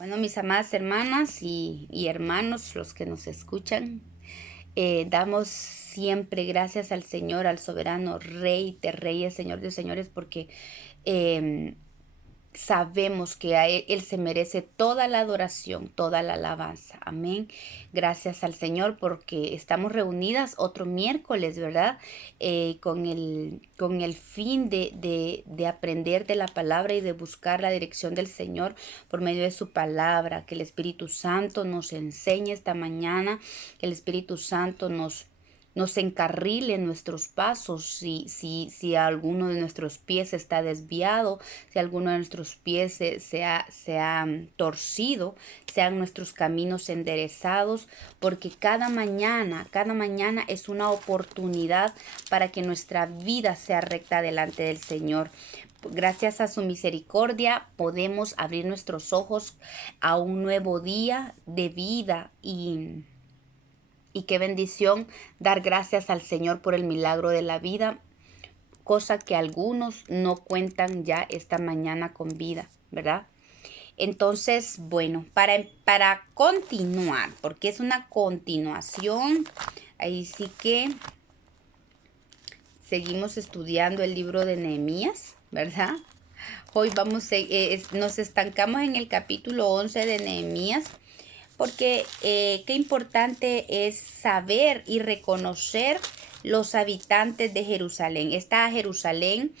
Bueno, mis amadas hermanas y hermanos, los que nos escuchan, damos siempre gracias al Señor, al soberano Rey de Reyes, Señor de Señores, porque em, sabemos que a Él se merece toda la adoración, toda la alabanza. Amén. Gracias al Señor porque estamos reunidas otro miércoles, ¿verdad? Con el fin de aprender de la palabra y de buscar la dirección del Señor por medio de su palabra. Que el Espíritu Santo nos enseñe esta mañana, que el Espíritu Santo nos encarrile nuestros pasos, si alguno de nuestros pies está desviado, si alguno de nuestros pies se ha torcido, sean nuestros caminos enderezados, porque cada mañana es una oportunidad para que nuestra vida sea recta delante del Señor. Gracias a su misericordia podemos abrir nuestros ojos a un nuevo día de vida y qué bendición dar gracias al Señor por el milagro de la vida, cosa que algunos no cuentan ya esta mañana con vida, ¿verdad? Entonces, bueno, para continuar, porque es una continuación, ahí sí que seguimos estudiando el libro de Nehemías, ¿verdad? Hoy nos estancamos en el capítulo 11 de Nehemías, porque qué importante es saber y reconocer los habitantes de Jerusalén. Esta Jerusalén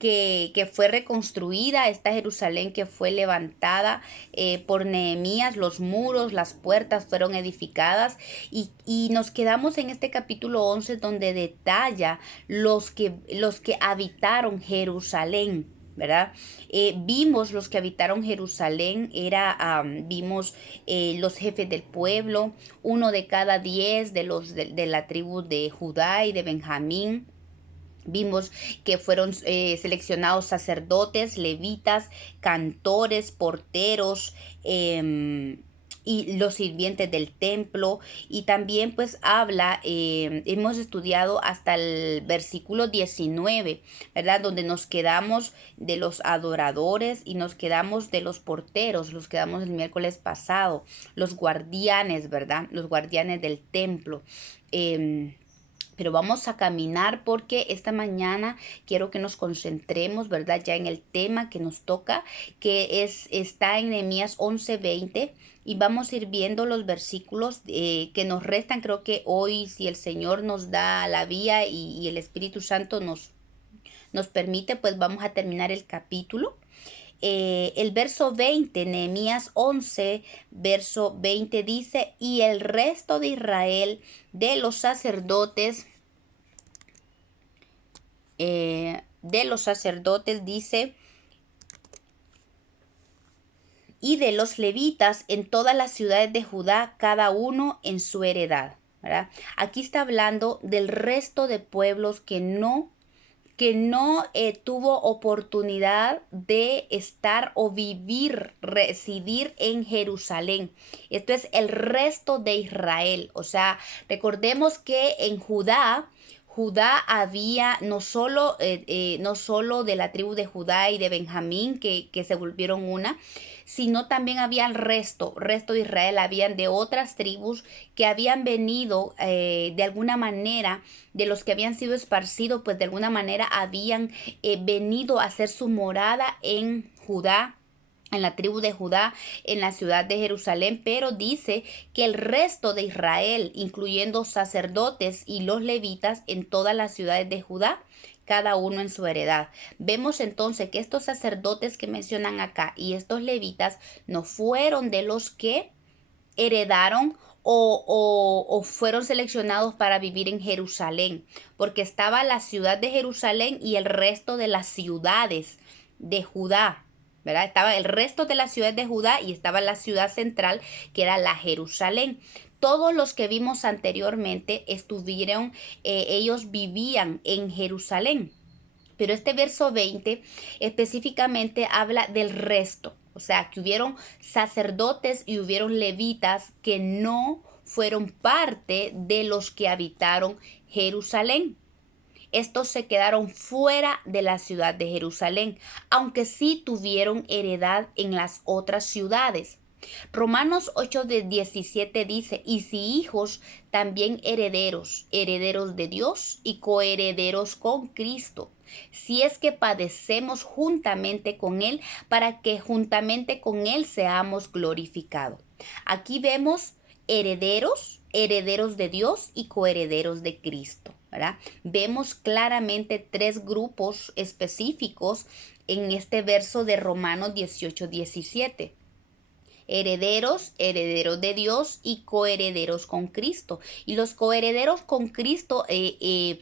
que fue reconstruida, esta Jerusalén que fue levantada por Nehemías, los muros, las puertas fueron edificadas, y nos quedamos en este capítulo 11 donde detalla los que habitaron Jerusalén, ¿verdad? Vimos los que habitaron Jerusalén, vimos los jefes del pueblo, uno de cada 10 de la tribu de Judá y de Benjamín. Vimos que fueron seleccionados sacerdotes, levitas, cantores, porteros, y los sirvientes del templo. Y también pues hemos estudiado hasta el versículo 19, ¿verdad? Donde nos quedamos de los adoradores y nos quedamos de los porteros, los quedamos el miércoles pasado, los guardianes, ¿verdad? Los guardianes del templo. Pero vamos a caminar porque esta mañana quiero que nos concentremos, ¿verdad? Ya en el tema que nos toca, está en Nehemías 11:20, y vamos a ir viendo los versículos que nos restan. Creo que hoy, si el Señor nos da la vía y el Espíritu Santo nos permite, pues vamos a terminar el capítulo. El verso 20, Nehemías 11, verso 20 dice: y el resto de Israel, de los sacerdotes, dice, y de los levitas en todas las ciudades de Judá, cada uno en su heredad, ¿verdad? Aquí está hablando del resto de pueblos que no tuvo oportunidad de estar o residir en Jerusalén. Esto es el resto de Israel. O sea, recordemos que en Judá había no solo de la tribu de Judá y de Benjamín que se volvieron una, sino también había el resto de Israel, habían de otras tribus que habían venido de alguna manera, de los que habían sido esparcidos, pues de alguna manera habían venido a hacer su morada en Judá, en la tribu de Judá, en la ciudad de Jerusalén. Pero dice que el resto de Israel, incluyendo sacerdotes y los levitas en todas las ciudades de Judá, cada uno en su heredad. Vemos entonces que estos sacerdotes que mencionan acá y estos levitas no fueron de los que heredaron o fueron seleccionados para vivir en Jerusalén, porque estaba la ciudad de Jerusalén y el resto de las ciudades de Judá, ¿verdad? Estaba el resto de las ciudades de Judá y estaba la ciudad central, que era la Jerusalén. Todos los que vimos anteriormente ellos vivían en Jerusalén. Pero este verso 20 específicamente habla del resto. O sea, que hubieron sacerdotes y hubieron levitas que no fueron parte de los que habitaron Jerusalén. Estos se quedaron fuera de la ciudad de Jerusalén, aunque sí tuvieron heredad en las otras ciudades. Romanos 8:17 dice, y si hijos, también herederos, herederos de Dios y coherederos con Cristo, si es que padecemos juntamente con Él, para que juntamente con Él seamos glorificados. Aquí vemos herederos, herederos de Dios y coherederos de Cristo, ¿verdad? Vemos claramente tres grupos específicos en este verso de Romanos 18:17. Herederos, herederos de Dios y coherederos con Cristo. Y los coherederos con Cristo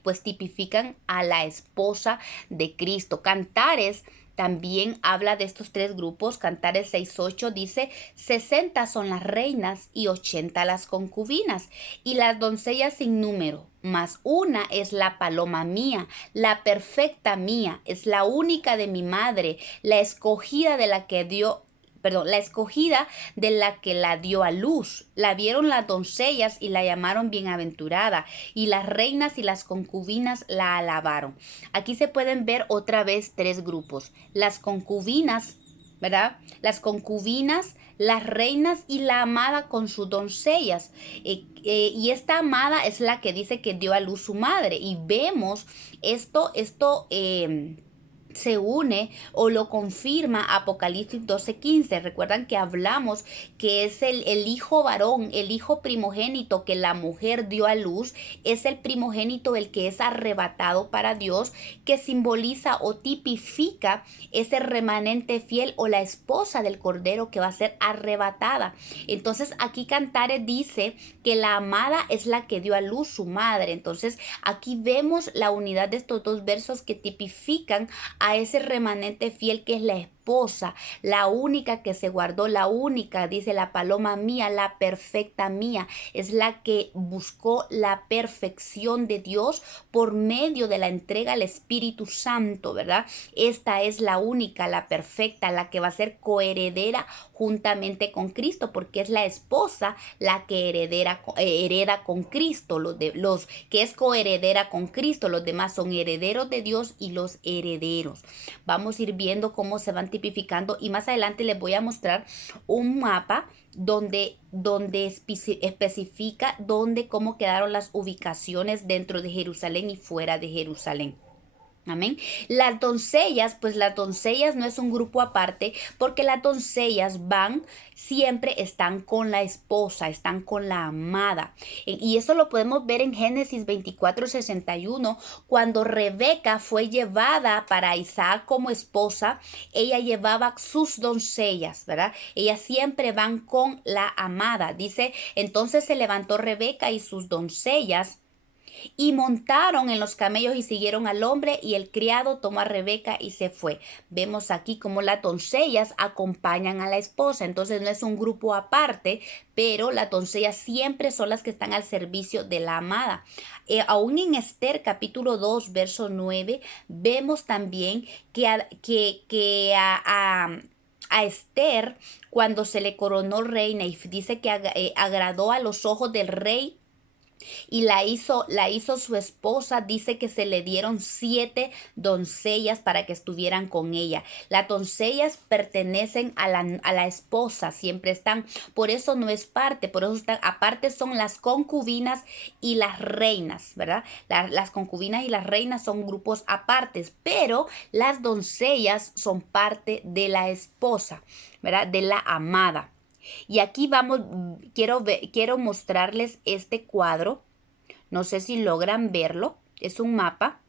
pues tipifican a la esposa de Cristo. Cantares también habla de estos tres grupos. Cantares 6:8 dice, 60 son las reinas y 80 las concubinas, y las doncellas sin número. Mas una es la paloma mía, la perfecta mía, es la única de mi madre, la escogida de la que dio. La escogida de la que la dio a luz. La vieron las doncellas y la llamaron bienaventurada, y las reinas y las concubinas la alabaron. Aquí se pueden ver otra vez tres grupos. Las concubinas, ¿verdad? Las concubinas, las reinas y la amada con sus doncellas. Y esta amada es la que dice que dio a luz su madre. Y vemos esto se une o lo confirma Apocalipsis 12:15. Recuerdan que hablamos que es el hijo varón, el hijo primogénito que la mujer dio a luz, es el primogénito el que es arrebatado para Dios, que simboliza o tipifica ese remanente fiel o la esposa del Cordero que va a ser arrebatada. Entonces aquí Cantares dice que la amada es la que dio a luz su madre. Entonces aquí vemos la unidad de estos dos versos que tipifican a ese remanente fiel que es la esposa, la única que se guardó, la única, dice la paloma mía, la perfecta mía, es la que buscó la perfección de Dios por medio de la entrega al Espíritu Santo, ¿verdad? Esta es la única, la perfecta, la que va a ser coheredera juntamente con Cristo, porque es la esposa la que hereda con Cristo, los que es coheredera con Cristo, los demás son herederos de Dios y los herederos. Vamos a ir viendo cómo se van tipificando, y más adelante les voy a mostrar un mapa donde especifica cómo quedaron las ubicaciones dentro de Jerusalén y fuera de Jerusalén. Amén. Las doncellas, pues las doncellas no es un grupo aparte, porque las doncellas siempre están con la esposa, están con la amada. Y eso lo podemos ver en Génesis 24:61, cuando Rebeca fue llevada para Isaac como esposa, ella llevaba sus doncellas, ¿verdad? Ellas siempre van con la amada. Dice, entonces se levantó Rebeca y sus doncellas, y montaron en los camellos y siguieron al hombre, y el criado tomó a Rebeca y se fue. Vemos aquí cómo las doncellas acompañan a la esposa. Entonces no es un grupo aparte, pero las doncellas siempre son las que están al servicio de la amada. Aún en Esther capítulo 2 verso 9 vemos también que a Esther, cuando se le coronó reina, y dice que agradó a los ojos del rey y la hizo su esposa, dice que se le dieron 7 doncellas para que estuvieran con ella. Las doncellas pertenecen a la esposa, siempre están, por eso no es parte, por eso están aparte, son las concubinas y las reinas, ¿verdad? Las concubinas y las reinas son grupos apartes, pero las doncellas son parte de la esposa, ¿verdad? De la amada. Y aquí quiero mostrarles este cuadro. No sé si logran verlo. Es un mapa.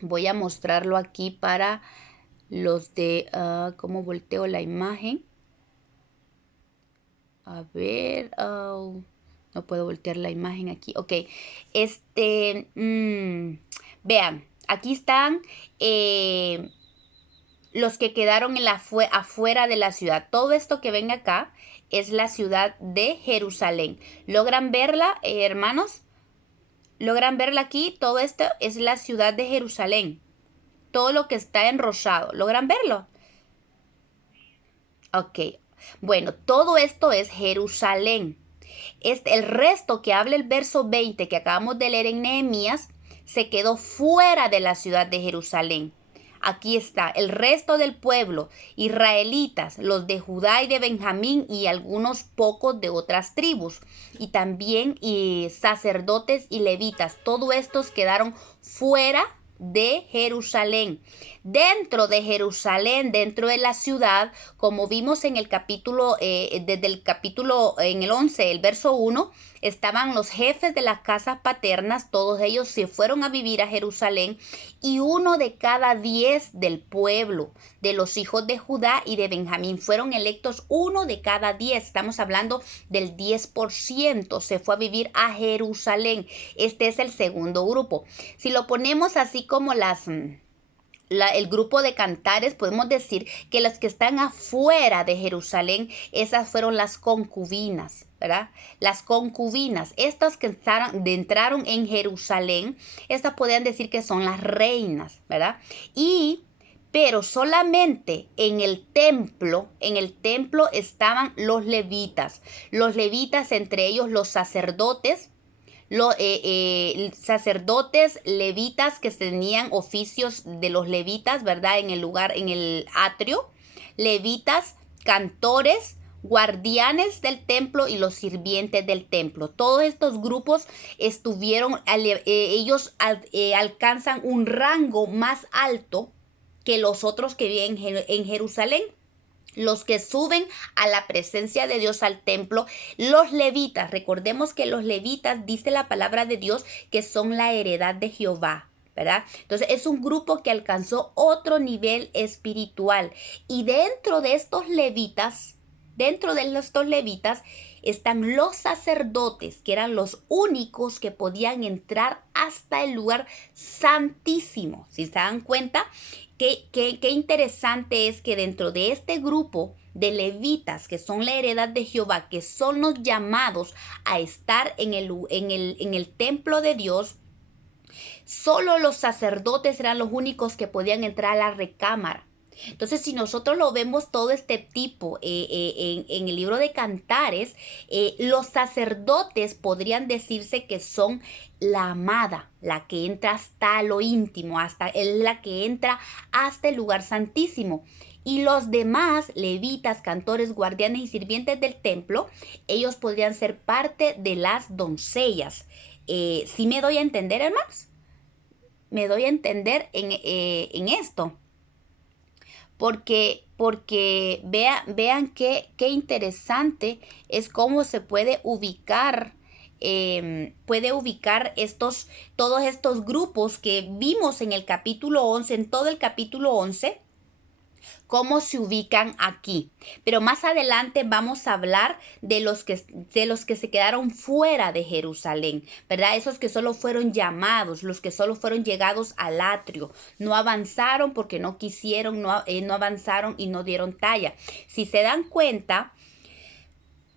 Voy a mostrarlo aquí para los de... ¿cómo volteo la imagen? A ver... no puedo voltear la imagen aquí. Ok. Vean. Aquí están... los que quedaron afuera de la ciudad. Todo esto que ven acá es la ciudad de Jerusalén. ¿Logran verla, hermanos? ¿Logran verla aquí? Todo esto es la ciudad de Jerusalén. Todo lo que está enrosado. ¿Logran verlo? Ok. Bueno, todo esto es Jerusalén. El resto que habla el verso 20 que acabamos de leer en Nehemías se quedó fuera de la ciudad de Jerusalén. Aquí está, el resto del pueblo, israelitas, los de Judá y de Benjamín y algunos pocos de otras tribus. Y también sacerdotes y levitas. Todos estos quedaron fuera de Jerusalén. Dentro de Jerusalén, dentro de la ciudad, como vimos en el capítulo, desde el capítulo, en el 11, el verso 1, estaban los jefes de las casas paternas, todos ellos se fueron a vivir a Jerusalén, y 1 de cada 10 del pueblo, de los hijos de Judá y de Benjamín, fueron electos 1 de cada 10, estamos hablando del 10%, se fue a vivir a Jerusalén. Este es el segundo grupo. Si lo ponemos así como el grupo de cantares, podemos decir que los que están afuera de Jerusalén, esas fueron las concubinas, ¿verdad? Las concubinas, estas que entraron en Jerusalén, estas podrían decir que son las reinas, ¿verdad? Pero solamente en el templo estaban los levitas, entre ellos los sacerdotes, sacerdotes levitas que tenían oficios de los levitas, ¿verdad? En el lugar, en el atrio, levitas, cantores, guardianes del templo y los sirvientes del templo. Todos estos grupos ellos alcanzan un rango más alto que los otros que viven en Jerusalén. Los que suben a la presencia de Dios al templo, los levitas. Recordemos que los levitas, dice la palabra de Dios, que son la heredad de Jehová, ¿verdad? Entonces es un grupo que alcanzó otro nivel espiritual. Y dentro de estos levitas, están los sacerdotes, que eran los únicos que podían entrar hasta el lugar santísimo. Si se dan cuenta, qué interesante es que dentro de este grupo de levitas, que son la heredad de Jehová, que son los llamados a estar en el templo de Dios, solo los sacerdotes eran los únicos que podían entrar a la recámara. Entonces, si nosotros lo vemos todo este tipo en el libro de Cantares, los sacerdotes podrían decirse que son la amada, la que entra hasta lo íntimo, es la que entra hasta el lugar santísimo. Y los demás, levitas, cantores, guardianes y sirvientes del templo, ellos podrían ser parte de las doncellas. ¿Sí me doy a entender, hermanos? Me doy a entender en esto. Porque vean qué interesante es cómo se puede ubicar, todos estos grupos que vimos en el capítulo 11, en todo el capítulo 11, cómo se ubican aquí. Pero más adelante vamos a hablar de los que se quedaron fuera de Jerusalén, ¿verdad? Esos que solo fueron llamados, los que solo fueron llegados al atrio. No avanzaron porque no quisieron, no avanzaron y no dieron talla. Si se dan cuenta,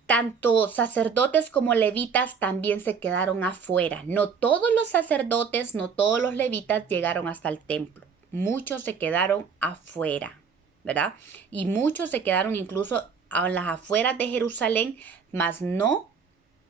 tanto sacerdotes como levitas también se quedaron afuera. No todos los sacerdotes, no todos los levitas llegaron hasta el templo. Muchos se quedaron afuera, ¿verdad? Y muchos se quedaron incluso a las afueras de Jerusalén, mas no,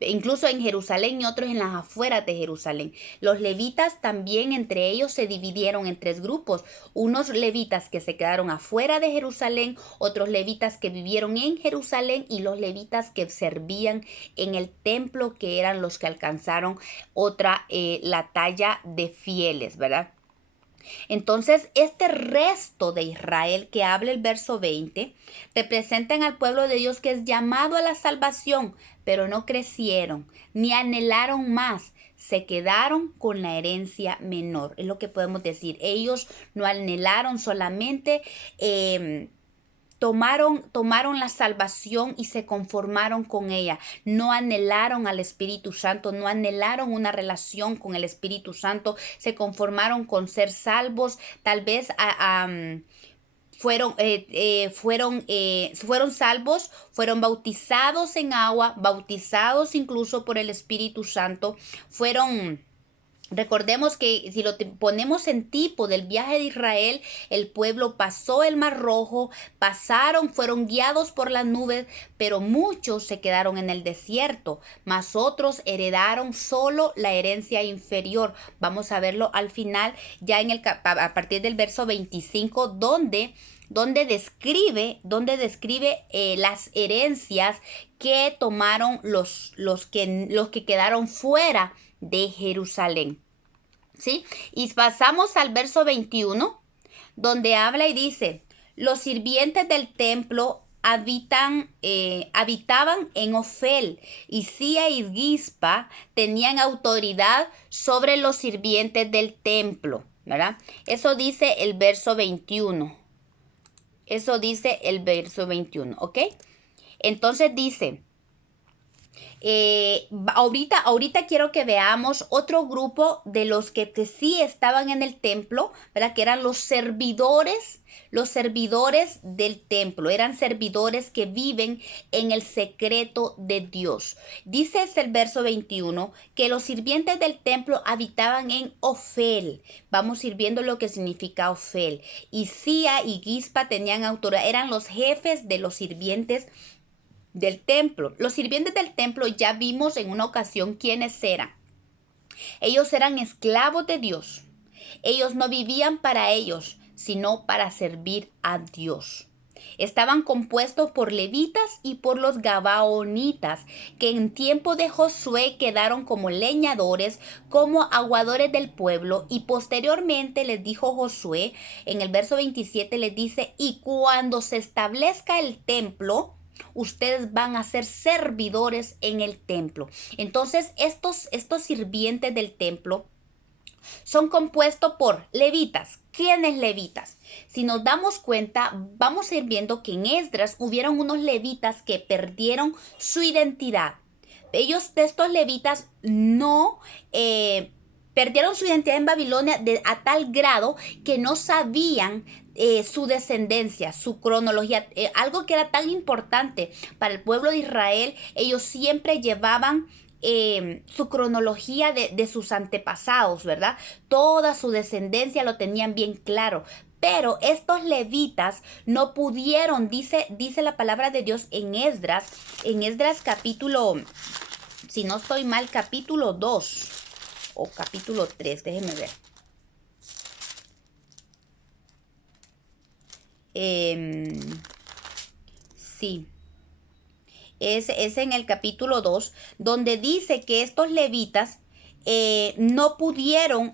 incluso en Jerusalén y otros en las afueras de Jerusalén. Los levitas también entre ellos se dividieron en 3 grupos. Unos levitas que se quedaron afuera de Jerusalén, otros levitas que vivieron en Jerusalén y los levitas que servían en el templo, que eran los que alcanzaron la talla de fieles, ¿verdad? Entonces, este resto de Israel que habla el verso 20, representan al pueblo de Dios que es llamado a la salvación, pero no crecieron, ni anhelaron más, se quedaron con la herencia menor. Es lo que podemos decir. Ellos no anhelaron solamente, tomaron la salvación y se conformaron con ella. No anhelaron al Espíritu Santo, no anhelaron una relación con el Espíritu Santo, se conformaron con ser salvos. Tal vez fueron salvos, fueron bautizados en agua, bautizados incluso por el Espíritu Santo, fueron Recordemos que si lo ponemos en tipo del viaje de Israel, el pueblo pasó el Mar Rojo, fueron guiados por las nubes, pero muchos se quedaron en el desierto, mas otros heredaron solo la herencia inferior. Vamos a verlo al final, ya a partir del verso 25, donde describe las herencias que tomaron los que quedaron fuera de Jerusalén. ¿Sí? Y pasamos al verso 21, donde habla y dice, los sirvientes del templo habitaban en Ofel, y Sia y Gispa tenían autoridad sobre los sirvientes del templo, ¿verdad? Eso dice el verso 21. Eso dice el verso 21, ¿ok? Entonces dice, ahorita quiero que veamos otro grupo de los que sí estaban en el templo, ¿verdad? Que eran los servidores del templo. Eran servidores que viven en el secreto de Dios. Dice el verso 21 que los sirvientes del templo habitaban en Ofel. Vamos a ir viendo lo que significa Ofel. Y Sia y Gispa tenían autoridad, eran los jefes de los sirvientes del templo. Los sirvientes del templo ya vimos en una ocasión quiénes eran. Ellos eran esclavos de Dios. Ellos no vivían para ellos, sino para servir a Dios. Estaban compuestos por levitas y por los gabaonitas, que en tiempo de Josué quedaron como leñadores, como aguadores del pueblo, y posteriormente les dijo Josué, en el verso 27 les dice, y cuando se establezca el templo, ustedes van a ser servidores en el templo. Entonces, estos sirvientes del templo son compuestos por levitas. ¿Quiénes levitas? Si nos damos cuenta, vamos a ir viendo que en Esdras hubieron unos levitas que perdieron su identidad. Estos levitas no perdieron su identidad en Babilonia a tal grado que no sabían su descendencia, su cronología, algo que era tan importante para el pueblo de Israel. Ellos siempre llevaban su cronología de sus antepasados, ¿verdad? Toda su descendencia lo tenían bien claro. Pero estos levitas no pudieron, dice la palabra de Dios en Esdras capítulo, si no estoy mal, capítulo 2 o capítulo 3, déjenme ver. Sí. Es en el capítulo 2, donde dice que estos levitas no pudieron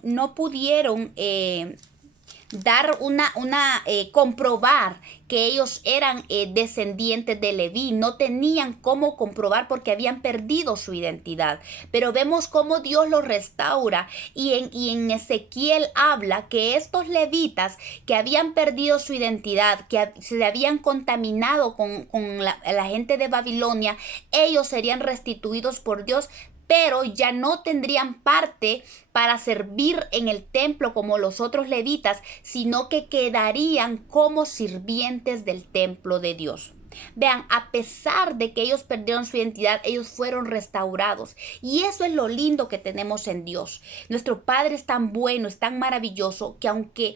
comprobar que ellos eran descendientes de Leví. No tenían cómo comprobar porque habían perdido su identidad. Pero vemos cómo Dios los restaura, y en Ezequiel habla que estos levitas que habían perdido su identidad, que se habían contaminado con la gente de Babilonia, ellos serían restituidos por Dios, pero ya no tendrían parte para servir en el templo como los otros levitas, sino que quedarían como sirvientes del templo de Dios. Vean, a pesar de que ellos perdieron su identidad, ellos fueron restaurados. Y eso es lo lindo que tenemos en Dios. Nuestro Padre es tan bueno, es tan maravilloso, que aunque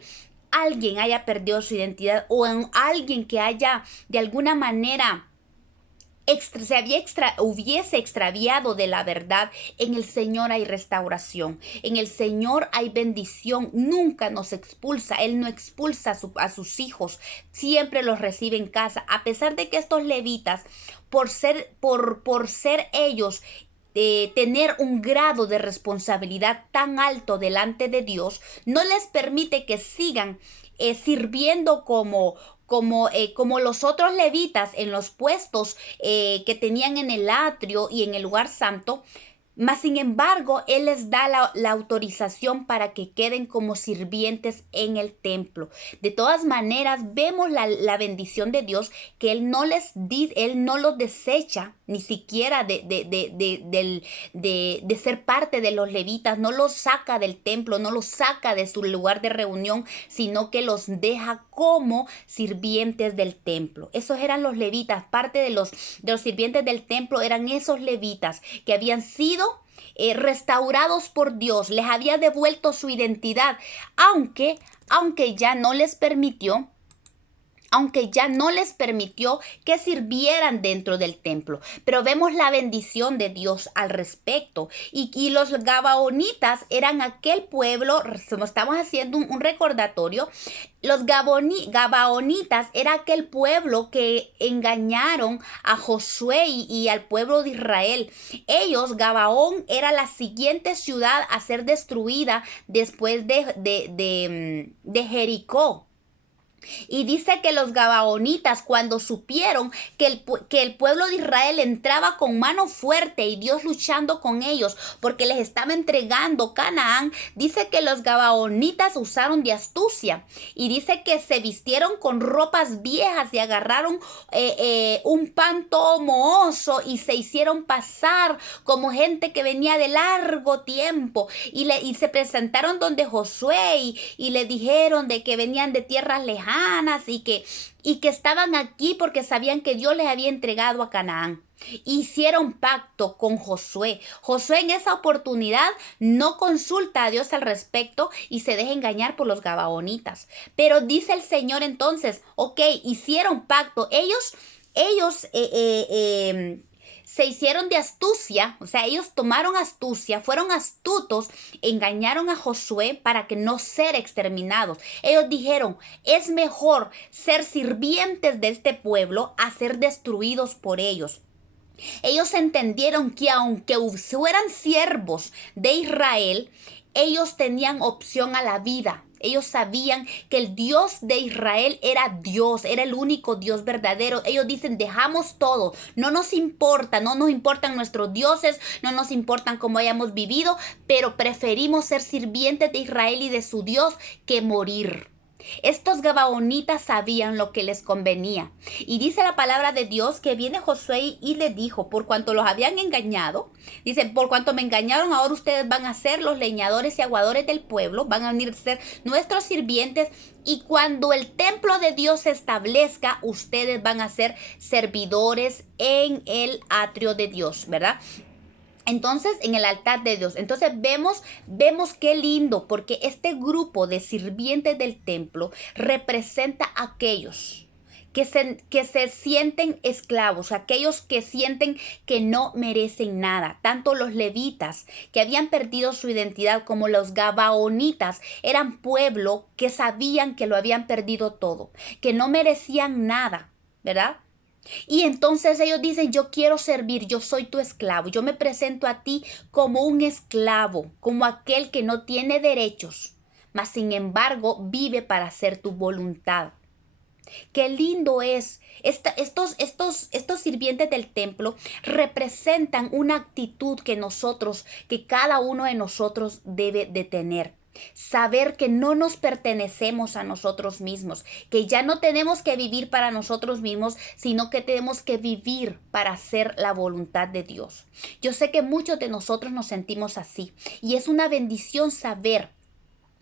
alguien haya perdido su identidad, o alguien que haya de alguna manera hubiese extraviado de la verdad, en el Señor hay restauración, en el Señor hay bendición. Nunca nos expulsa, Él no expulsa a sus hijos, siempre los recibe en casa. A pesar de que estos levitas, por ser ellos, tener un grado de responsabilidad tan alto delante de Dios, no les permite que sigan sirviendo como los otros levitas en los puestos que tenían en el atrio y en el lugar santo. Mas sin embargo, Él les da la autorización para que queden como sirvientes en el templo. De todas maneras, vemos la bendición de Dios, que Él no los desecha, ni siquiera de ser parte de los levitas. No los saca del templo, no los saca de su lugar de reunión, sino que los deja como sirvientes del templo. Esos eran los levitas. Parte de los sirvientes del templo eran esos levitas que habían sido restaurados por Dios, les había devuelto su identidad, aunque ya no les permitió que sirvieran dentro del templo. Pero vemos la bendición de Dios al respecto. Y los gabaonitas eran aquel pueblo, estamos haciendo un recordatorio, los gabaonitas era aquel pueblo que engañaron a Josué y al pueblo de Israel. Gabaón era la siguiente ciudad a ser destruida después de Jericó. Y dice que los gabaonitas, cuando supieron que el pueblo de Israel entraba con mano fuerte y Dios luchando con ellos porque les estaba entregando Canaán, dice que los gabaonitas usaron de astucia y dice que se vistieron con ropas viejas y agarraron un panto mohoso y se hicieron pasar como gente que venía de largo tiempo y se presentaron donde Josué y le dijeron de que venían de tierras lejanas y que estaban aquí porque sabían que Dios les había entregado a Canaán. Hicieron pacto con Josué. Josué en esa oportunidad no consulta a Dios al respecto y se deja engañar por los gabaonitas. Pero dice el Señor entonces, ok, hicieron pacto. Ellos se hicieron de astucia, o sea, ellos tomaron astucia, fueron astutos, engañaron a Josué para que no ser exterminados. Ellos dijeron, es mejor ser sirvientes de este pueblo a ser destruidos por ellos. Ellos entendieron que aunque fueran siervos de Israel, ellos tenían opción a la vida. Ellos sabían que el Dios de Israel era Dios, era el único Dios verdadero. Ellos dicen, dejamos todo, no nos importan nuestros dioses, no nos importan cómo hayamos vivido, pero preferimos ser sirvientes de Israel y de su Dios que morir. Estos gabaonitas sabían lo que les convenía. Y dice la palabra de Dios que viene Josué y les dijo, por cuanto los habían engañado, dice, por cuanto me engañaron, ahora ustedes van a ser los leñadores y aguadores del pueblo, van a venir a ser nuestros sirvientes, y cuando el templo de Dios se establezca, ustedes van a ser servidores en el atrio de Dios, ¿verdad? Entonces, en el altar de Dios. Entonces vemos qué lindo, porque este grupo de sirvientes del templo representa a aquellos que se sienten esclavos, aquellos que sienten que no merecen nada. Tanto los levitas, que habían perdido su identidad, como los gabaonitas, eran pueblo que sabían que lo habían perdido todo, que no merecían nada, ¿verdad? Y entonces ellos dicen, yo quiero servir, yo soy tu esclavo, yo me presento a ti como un esclavo, como aquel que no tiene derechos, mas sin embargo vive para hacer tu voluntad. Qué lindo es. Estos sirvientes del templo representan una actitud que cada uno de nosotros debe de tener. Saber que no nos pertenecemos a nosotros mismos, que ya no tenemos que vivir para nosotros mismos, sino que tenemos que vivir para hacer la voluntad de Dios. Yo sé que muchos de nosotros nos sentimos así y es una bendición saber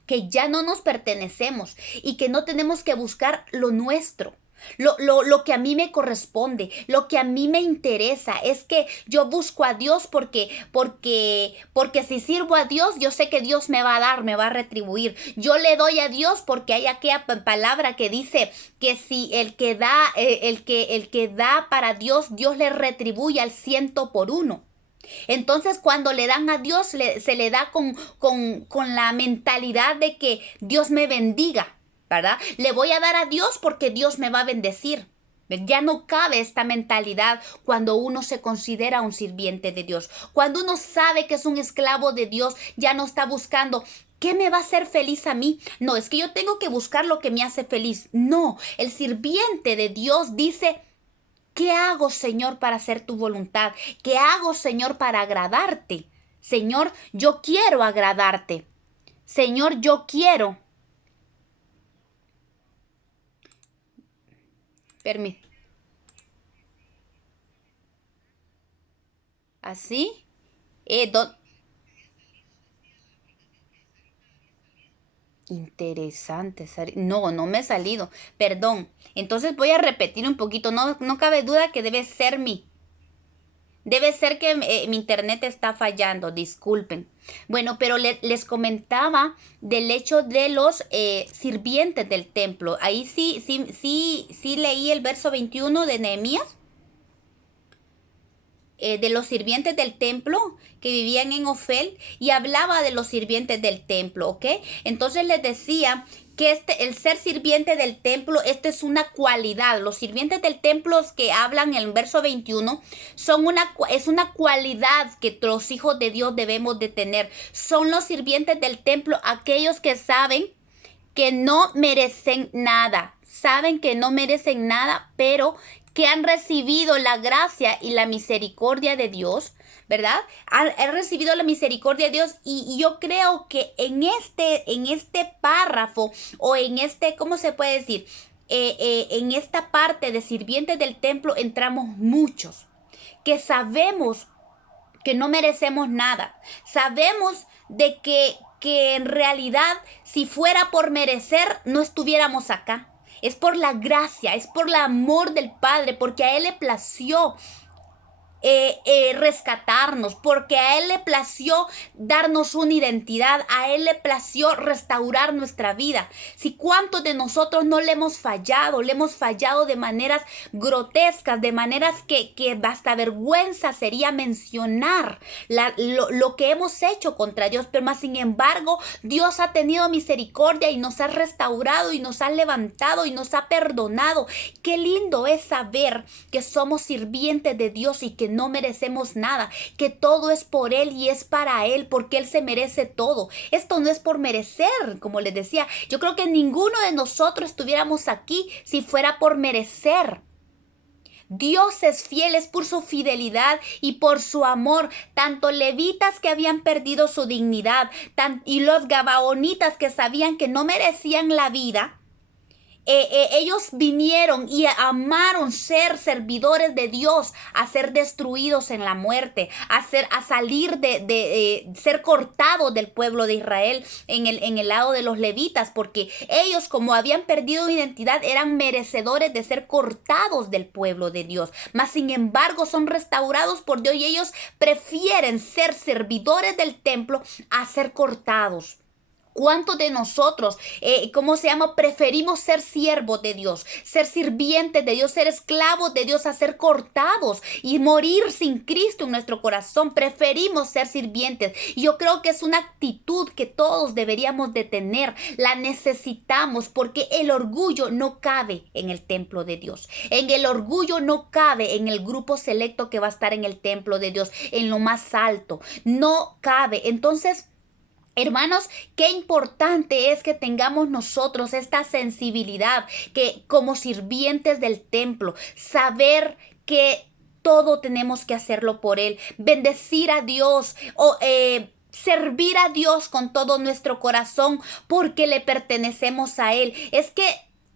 que ya no nos pertenecemos y que no tenemos que buscar lo nuestro. Lo que a mí me corresponde, lo que a mí me interesa es que yo busco a Dios porque si sirvo a Dios, yo sé que Dios me va a dar, me va a retribuir. Yo le doy a Dios porque hay aquella palabra que dice que si el que da para Dios, Dios le retribuye al 100 por 1. Entonces, cuando le dan a Dios, se le da con la mentalidad de que Dios me bendiga, ¿verdad? Le voy a dar a Dios porque Dios me va a bendecir. Ya no cabe esta mentalidad cuando uno se considera un sirviente de Dios. Cuando uno sabe que es un esclavo de Dios, ya no está buscando ¿qué me va a hacer feliz a mí? No, es que yo tengo que buscar lo que me hace feliz. No, el sirviente de Dios dice, ¿qué hago, Señor, para hacer tu voluntad? ¿Qué hago, Señor, para agradarte? Señor, yo quiero agradarte. Señor, yo quiero. ¿Así? Interesante. No me he salido. Perdón. Entonces voy a repetir un poquito. No cabe duda que debe ser mi. Debe ser que mi internet está fallando, disculpen. Bueno, pero les comentaba del hecho de los sirvientes del templo. Ahí sí leí el verso 21 de Nehemías. De los sirvientes del templo que vivían en Ofel, y hablaba de los sirvientes del templo, ¿ok? Entonces les decía que el ser sirviente del templo, esto es una cualidad. Los sirvientes del templo que hablan en el verso 21 es una cualidad que los hijos de Dios debemos de tener. Son los sirvientes del templo aquellos que saben que no merecen nada. Saben que no merecen nada, pero que han recibido la gracia y la misericordia de Dios, ¿verdad? Han recibido la misericordia de Dios, y yo creo que en este párrafo, o en ¿cómo se puede decir? En esta parte de sirvientes del templo entramos muchos que sabemos que no merecemos nada. Sabemos de que en realidad, si fuera por merecer, no estuviéramos acá. Es por la gracia, es por el amor del Padre, porque a Él le plació rescatarnos, porque a Él le plació darnos una identidad, a Él le plació restaurar nuestra vida. Si cuántos de nosotros no le hemos fallado de maneras grotescas, de maneras que hasta vergüenza sería mencionar lo que hemos hecho contra Dios, pero más sin embargo Dios ha tenido misericordia y nos ha restaurado y nos ha levantado y nos ha perdonado. Qué lindo es saber que somos sirvientes de Dios y que no merecemos nada, que todo es por Él y es para Él, porque Él se merece todo. Esto no es por merecer, como les decía. Yo creo que ninguno de nosotros estuviéramos aquí si fuera por merecer. Dios es fiel, es por su fidelidad y por su amor. Tanto levitas que habían perdido su dignidad, y los gabaonitas que sabían que no merecían la vida, ellos vinieron y amaron ser servidores de Dios, a ser destruidos en la muerte, a salir de ser cortados del pueblo de Israel en el lado de los levitas, porque ellos, como habían perdido identidad, eran merecedores de ser cortados del pueblo de Dios. Mas sin embargo son restaurados por Dios, y ellos prefieren ser servidores del templo a ser cortados. ¿Cuántos de nosotros, preferimos ser siervos de Dios, ser sirvientes de Dios, ser esclavos de Dios, a ser cortados y morir sin Cristo en nuestro corazón? Preferimos ser sirvientes. Y yo creo que es una actitud que todos deberíamos de tener. La necesitamos, porque el orgullo no cabe en el templo de Dios. El orgullo no cabe en el grupo selecto que va a estar en el templo de Dios, en lo más alto. No cabe. Entonces, hermanos, qué importante es que tengamos nosotros esta sensibilidad, que como sirvientes del templo, saber que todo tenemos que hacerlo por Él, bendecir a Dios, servir a Dios con todo nuestro corazón, porque le pertenecemos a Él. Es que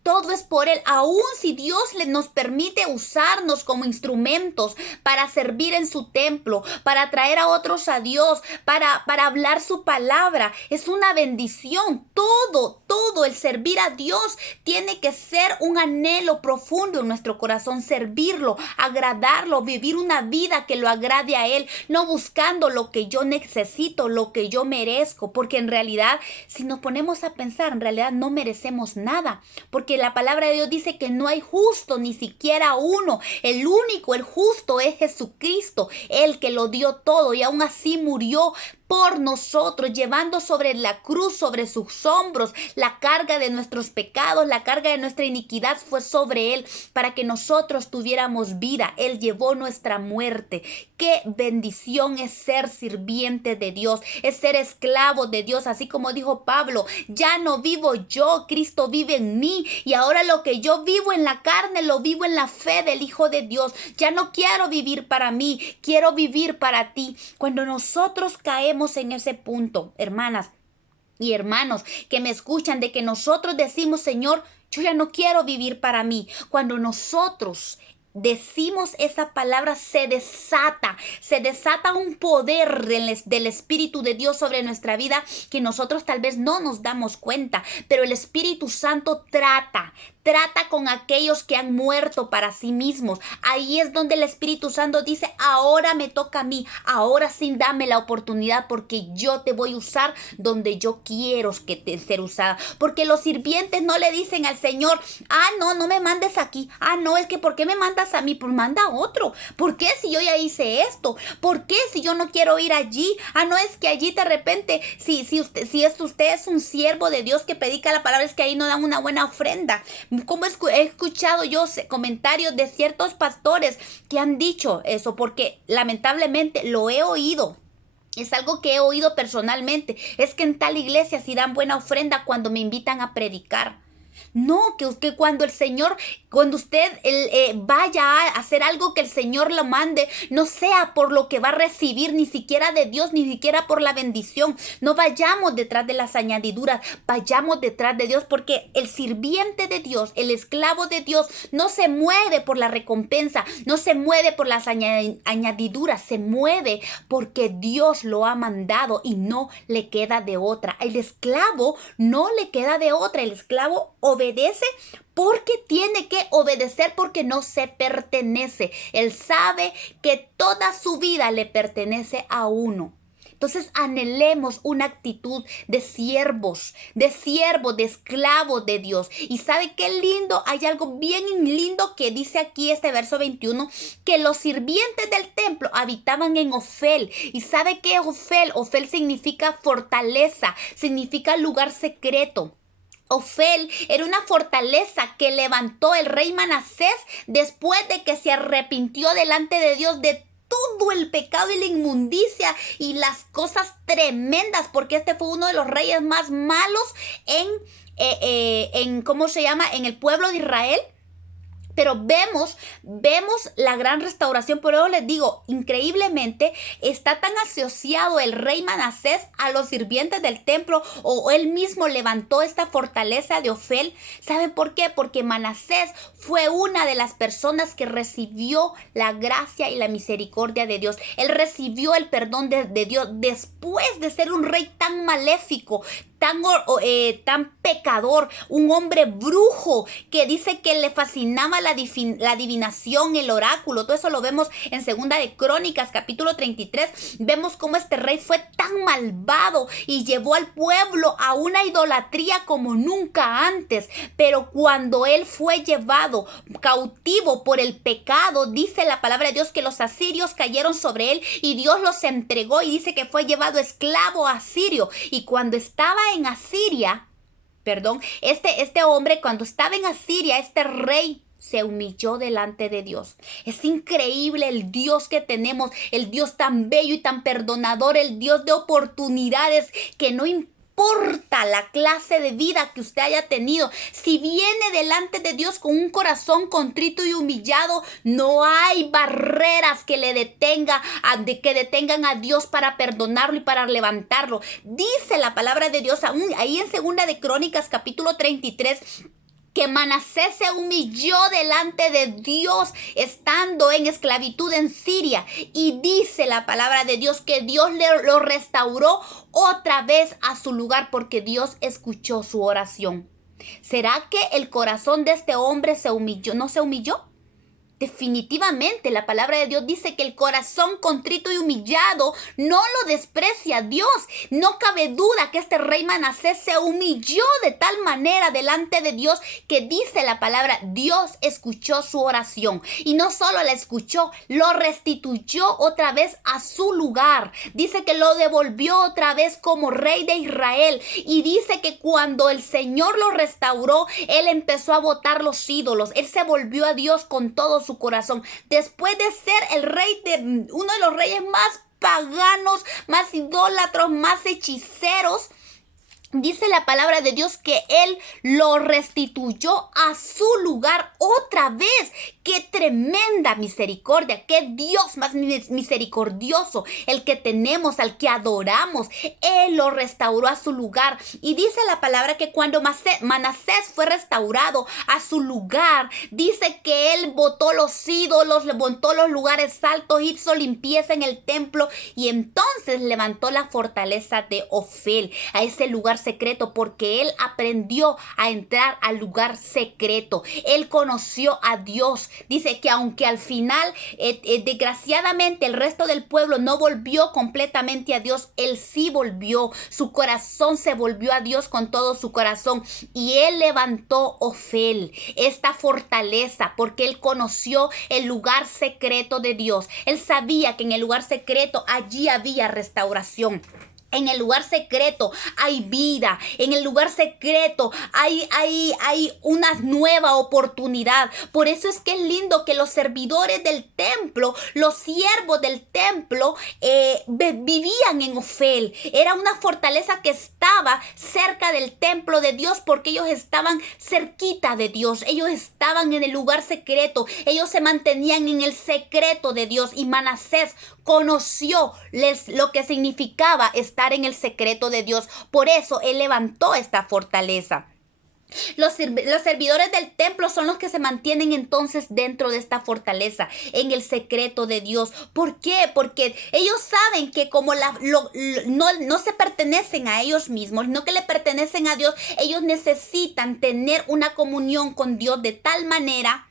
todo es por Él. Aún si Dios nos permite usarnos como instrumentos para servir en su templo, para traer a otros a Dios, para hablar su palabra, es una bendición. Todo el servir a Dios tiene que ser un anhelo profundo en nuestro corazón. Servirlo, agradarlo, vivir una vida que lo agrade a Él, no buscando lo que yo necesito, lo que yo merezco, porque en realidad, si nos ponemos a pensar, en realidad no merecemos nada, porque la palabra de Dios dice que no hay justo, ni siquiera uno. El único, el justo, es Jesucristo, el que lo dio todo, y aún así murió por nosotros, llevando sobre la cruz, sobre sus hombros, la carga de nuestros pecados, la carga de nuestra iniquidad fue sobre Él, para que nosotros tuviéramos vida. Él llevó nuestra muerte. Qué bendición es ser sirviente de Dios, es ser esclavo de Dios, así como dijo Pablo: ya no vivo yo, Cristo vive en mí, y ahora lo que yo vivo en la carne, lo vivo en la fe del Hijo de Dios. Ya no quiero vivir para mí, quiero vivir para ti. Cuando nosotros caemos en ese punto, hermanas y hermanos que me escuchan, de que nosotros decimos: Señor, yo ya no quiero vivir para mí. Cuando nosotros decimos esa palabra, se desata un poder del Espíritu de Dios sobre nuestra vida, que nosotros tal vez no nos damos cuenta, pero el Espíritu Santo trata trata con aquellos que han muerto para sí mismos. Ahí es donde el Espíritu Santo dice, ahora me toca a mí, ahora sí dame la oportunidad porque yo te voy a usar donde yo quiero que te ser usada. Porque los sirvientes no le dicen al Señor, no me mandes aquí. No, es que ¿por qué me mandas a mí? Pues manda a otro. ¿Por qué si yo ya hice esto? ¿Por qué si yo no quiero ir allí? No, es que allí de repente, si usted es un siervo de Dios que predica la palabra, es que ahí no dan una buena ofrenda. Como he escuchado yo comentarios de ciertos pastores que han dicho eso, porque lamentablemente lo he oído. Es algo que he oído personalmente. Es que en tal iglesia sí dan buena ofrenda cuando me invitan a predicar. No, que usted cuando usted vaya a hacer algo que el Señor lo mande, no sea por lo que va a recibir, ni siquiera de Dios, ni siquiera por la bendición. No vayamos detrás de las añadiduras, vayamos detrás de Dios, porque el sirviente de Dios, el esclavo de Dios, no se mueve por la recompensa, no se mueve por las añadiduras, se mueve porque Dios lo ha mandado y no le queda de otra. El esclavo no le queda de otra, el esclavo obedece porque tiene que obedecer, porque no se pertenece. Él sabe que toda su vida le pertenece a uno. Entonces anhelemos una actitud de siervos, de esclavos de Dios. Y ¿sabe qué lindo? Hay algo bien lindo que dice aquí este verso 21, que los sirvientes del templo habitaban en Ofel. ¿Y sabe qué es Ofel? Ofel significa fortaleza, significa lugar secreto. Ofel era una fortaleza que levantó el rey Manasés después de que se arrepintió delante de Dios de todo el pecado y la inmundicia y las cosas tremendas, porque este fue uno de los reyes más malos en el pueblo de Israel. Pero vemos la gran restauración. Por eso les digo, increíblemente está tan asociado el rey Manasés a los sirvientes del templo, o él mismo levantó esta fortaleza de Ofel. ¿Saben por qué? Porque Manasés fue una de las personas que recibió la gracia y la misericordia de Dios. Él recibió el perdón de Dios después de ser un rey tan maléfico, tan pecador, un hombre brujo que dice que le fascinaba la adivinación, el oráculo. Todo eso lo vemos en Segunda de Crónicas, capítulo 33. Vemos cómo este rey fue tan malvado y llevó al pueblo a una idolatría como nunca antes. Pero cuando él fue llevado cautivo por el pecado, dice la palabra de Dios que los asirios cayeron sobre él y Dios los entregó, y dice que fue llevado esclavo a asirio. Y cuando estaba en Asiria, este hombre, cuando estaba en Asiria, este rey se humilló delante de Dios. Es increíble el Dios que tenemos, el Dios tan bello y tan perdonador, el Dios de oportunidades, que no importa la clase de vida que usted haya tenido. Si viene delante de Dios con un corazón contrito y humillado, no hay barreras que detengan a Dios para perdonarlo y para levantarlo. Dice la palabra de Dios ahí en Segunda de Crónicas, capítulo 33, que Manasés se humilló delante de Dios estando en esclavitud en Siria. Y dice la palabra de Dios que Dios lo restauró otra vez a su lugar, porque Dios escuchó su oración. ¿Será que el corazón de este hombre se humilló? ¿No se humilló? Definitivamente la palabra de Dios dice que el corazón contrito y humillado no lo desprecia Dios. No cabe duda que este rey Manasés se humilló de tal manera delante de Dios que dice la palabra, Dios escuchó su oración. Y no solo la escuchó, lo restituyó otra vez a su lugar. Dice que lo devolvió otra vez como rey de Israel. Y dice que cuando el Señor lo restauró, él empezó a botar los ídolos. Él se volvió a Dios con todo su corazón. Después de ser uno de los reyes más paganos, más idólatros, más hechiceros, dice la palabra de Dios que él lo restituyó a su lugar otra vez. ¡Qué tremenda misericordia! ¡Qué Dios más misericordioso! El que tenemos, al que adoramos. Él lo restauró a su lugar. Y dice la palabra que cuando Manasés fue restaurado a su lugar, dice que él botó los ídolos, botó los lugares altos, hizo limpieza en el templo. Y entonces entonces levantó la fortaleza de Ofel, a ese lugar secreto, porque él aprendió a entrar al lugar secreto. Él conoció a Dios. Dice que aunque al final, desgraciadamente, el resto del pueblo no volvió completamente a Dios, él sí volvió. Su corazón se volvió a Dios con todo su corazón. Y él levantó Ofel, esta fortaleza, porque él conoció el lugar secreto de Dios. Él sabía que en el lugar secreto allí había restauración. En el lugar secreto hay vida. En el lugar secreto hay una nueva oportunidad. Por eso es que es lindo que los servidores del templo, los siervos del templo, vivían en Ofel. Era una fortaleza que estaba cerca del templo de Dios, porque ellos estaban cerquita de Dios. Ellos estaban en el lugar secreto. Ellos se mantenían en el secreto de Dios. Y Manasés conoció lo que significaba estar en el secreto de Dios. Por eso él levantó esta fortaleza. Los servidores del templo son los que se mantienen entonces dentro de esta fortaleza, en el secreto de Dios. ¿Por qué? Porque ellos saben que como no se pertenecen a ellos mismos, no que le pertenecen a Dios, ellos necesitan tener una comunión con Dios de tal manera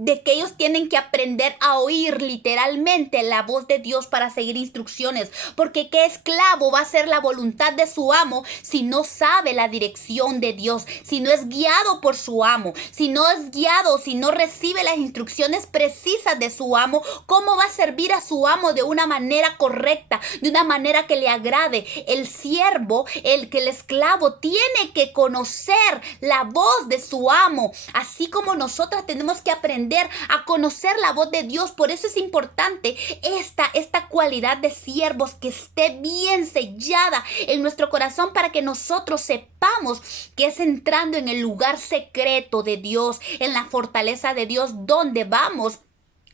de que ellos tienen que aprender a oír literalmente la voz de Dios para seguir instrucciones. Porque ¿qué esclavo va a hacer la voluntad de su amo si no sabe la dirección de Dios? Si no es guiado por su amo, si no es guiado, si no recibe las instrucciones precisas de su amo, ¿cómo va a servir a su amo de una manera correcta, de una manera que le agrade? El siervo, el esclavo tiene que conocer la voz de su amo, así como nosotras tenemos que aprender a conocer la voz de Dios. Por eso es importante esta cualidad de siervos, que esté bien sellada en nuestro corazón, para que nosotros sepamos que es entrando en el lugar secreto de Dios, en la fortaleza de Dios, donde vamos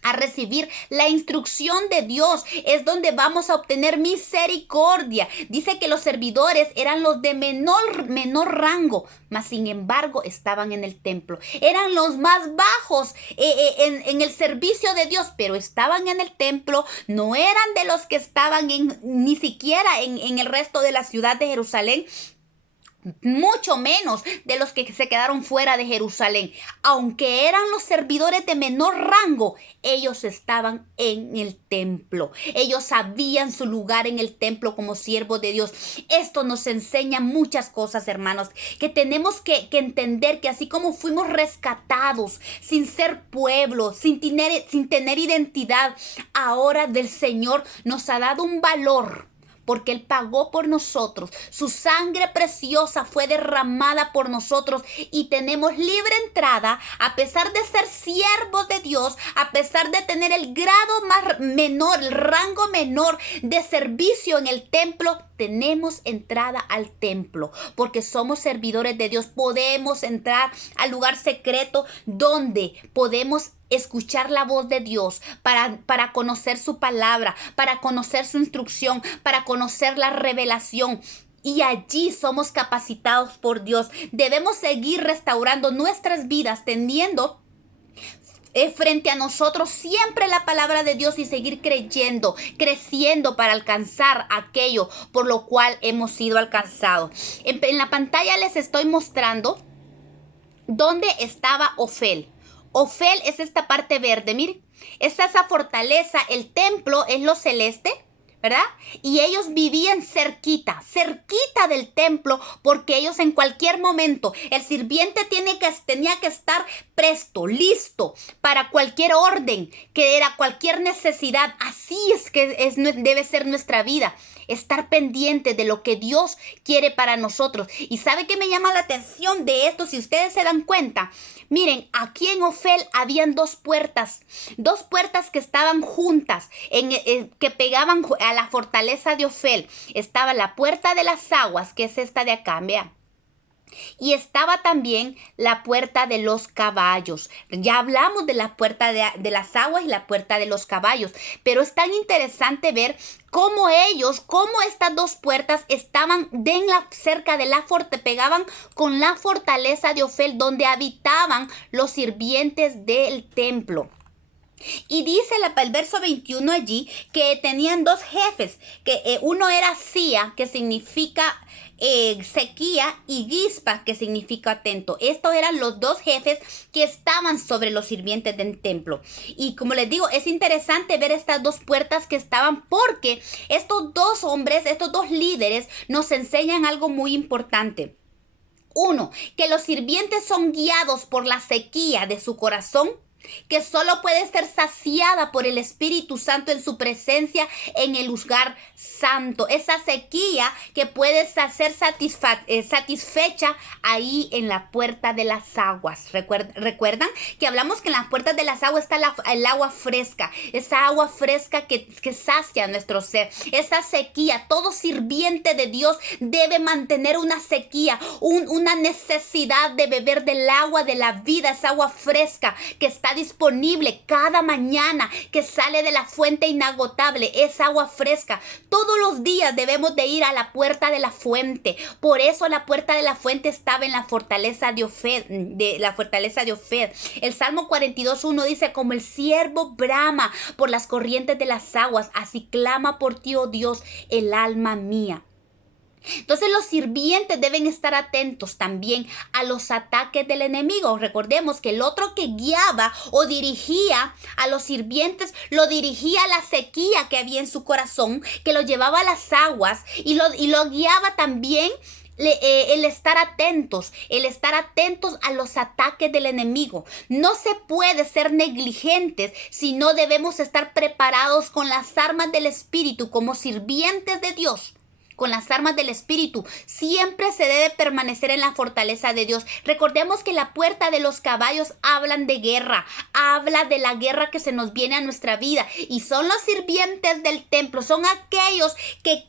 a recibir la instrucción de Dios. Es donde vamos a obtener misericordia. Dice que los servidores eran los de menor rango, mas sin embargo estaban en el templo. Eran los más bajos en el servicio de Dios, pero estaban en el templo. No eran de los que estaban ni siquiera en el resto de la ciudad de Jerusalén, mucho menos de los que se quedaron fuera de Jerusalén. Aunque eran los servidores de menor rango, ellos estaban en el templo. Ellos sabían su lugar en el templo como siervos de Dios. Esto nos enseña muchas cosas, hermanos, que tenemos que entender que así como fuimos rescatados sin ser pueblo, sin tener identidad, ahora del Señor nos ha dado un valor, porque Él pagó por nosotros. Su sangre preciosa fue derramada por nosotros y tenemos libre entrada, a pesar de ser siervos de Dios, a pesar de tener el grado menor, el rango menor de servicio en el templo. Tenemos entrada al templo porque somos servidores de Dios. Podemos entrar al lugar secreto donde podemos escuchar la voz de Dios para conocer su palabra, para conocer su instrucción, para conocer la revelación. Y allí somos capacitados por Dios. Debemos seguir restaurando nuestras vidas, teniendo frente a nosotros siempre la palabra de Dios, y seguir creyendo, creciendo para alcanzar aquello por lo cual hemos sido alcanzados. En la pantalla les estoy mostrando dónde estaba Ofel. Ofel es esta parte verde, miren, es esa fortaleza. El templo es lo celeste, ¿verdad? Y ellos vivían cerquita del templo, porque ellos en cualquier momento, el sirviente tenía que estar presto, listo para cualquier orden, que era cualquier necesidad. Así es que debe ser nuestra vida, estar pendiente de lo que Dios quiere para nosotros. Y ¿sabe qué me llama la atención de esto? Si ustedes se dan cuenta, miren, aquí en Ofel habían dos puertas que estaban juntas, que pegaban a la fortaleza de Ofel. Estaba la puerta de las aguas, que es esta de acá, vean. Y estaba también la puerta de los caballos. Ya hablamos de la puerta de las aguas y la puerta de los caballos. Pero es tan interesante ver cómo estas dos puertas estaban cerca de pegaban con la fortaleza de Ofel, donde habitaban los sirvientes del templo. Y dice el verso 21 allí que tenían dos jefes, que uno era Sia, que significa sequía, y Gispa, que significa atento. Estos eran los dos jefes que estaban sobre los sirvientes del templo. Y como les digo, es interesante ver estas dos puertas que estaban, porque estos dos hombres, estos dos líderes, nos enseñan algo muy importante. Uno, que los sirvientes son guiados por la sequía de su corazón, que solo puede ser saciada por el Espíritu Santo en su presencia en el lugar santo. Esa sequía que puede ser satisfecha ahí en la puerta de las aguas. ¿Recuerdan que hablamos que en las puertas de las aguas está el agua fresca? Esa agua fresca que sacia nuestro ser. Esa sequía, todo sirviente de Dios debe mantener una sequía, una necesidad de beber del agua de la vida, esa agua fresca que está disponible cada mañana, que sale de la fuente inagotable, es agua fresca. Todos los días debemos de ir a la puerta de la fuente. Por eso la puerta de la fuente estaba en la fortaleza de Ofed, El Salmo 42:1 dice: como el siervo brama por las corrientes de las aguas, así clama por ti, oh Dios, el alma mía. Entonces los sirvientes deben estar atentos también a los ataques del enemigo. Recordemos que el otro que guiaba o dirigía a los sirvientes, lo dirigía a la sequía que había en su corazón, que lo llevaba a las aguas, y lo guiaba también el estar atentos a los ataques del enemigo. No se puede ser negligentes, sino debemos estar preparados con las armas del Espíritu como sirvientes de Dios. Con las armas del Espíritu, siempre se debe permanecer en la fortaleza de Dios. Recordemos que la puerta de los caballos hablan de guerra, habla de la guerra que se nos viene a nuestra vida, y son los sirvientes del templo, son aquellos que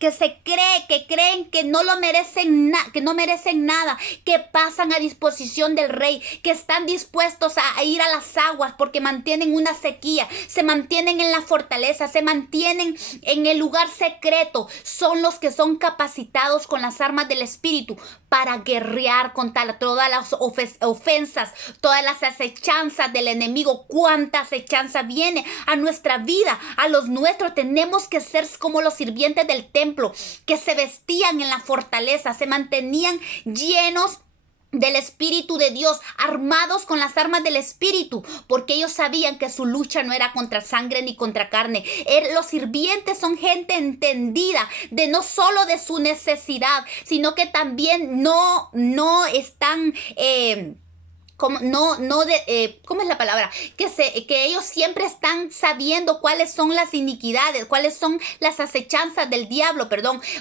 creen que no lo merecen, que no merecen nada, que pasan a disposición del rey, que están dispuestos a ir a las aguas porque mantienen una sequía, se mantienen en la fortaleza, se mantienen en el lugar secreto. Son los que son capacitados con las armas del Espíritu para guerrear contra todas las ofensas, todas las acechanzas del enemigo. Cuánta acechanza viene a nuestra vida, a los nuestros. Tenemos que ser como los sirvientes del templo, que se vestían en la fortaleza, se mantenían llenos del Espíritu de Dios, armados con las armas del Espíritu, porque ellos sabían que su lucha no era contra sangre ni contra carne. Los sirvientes son gente entendida de no solo de su necesidad, sino que también no están ¿cómo es la palabra? Que ellos siempre están sabiendo cuáles son las iniquidades, cuáles son las acechanzas del diablo,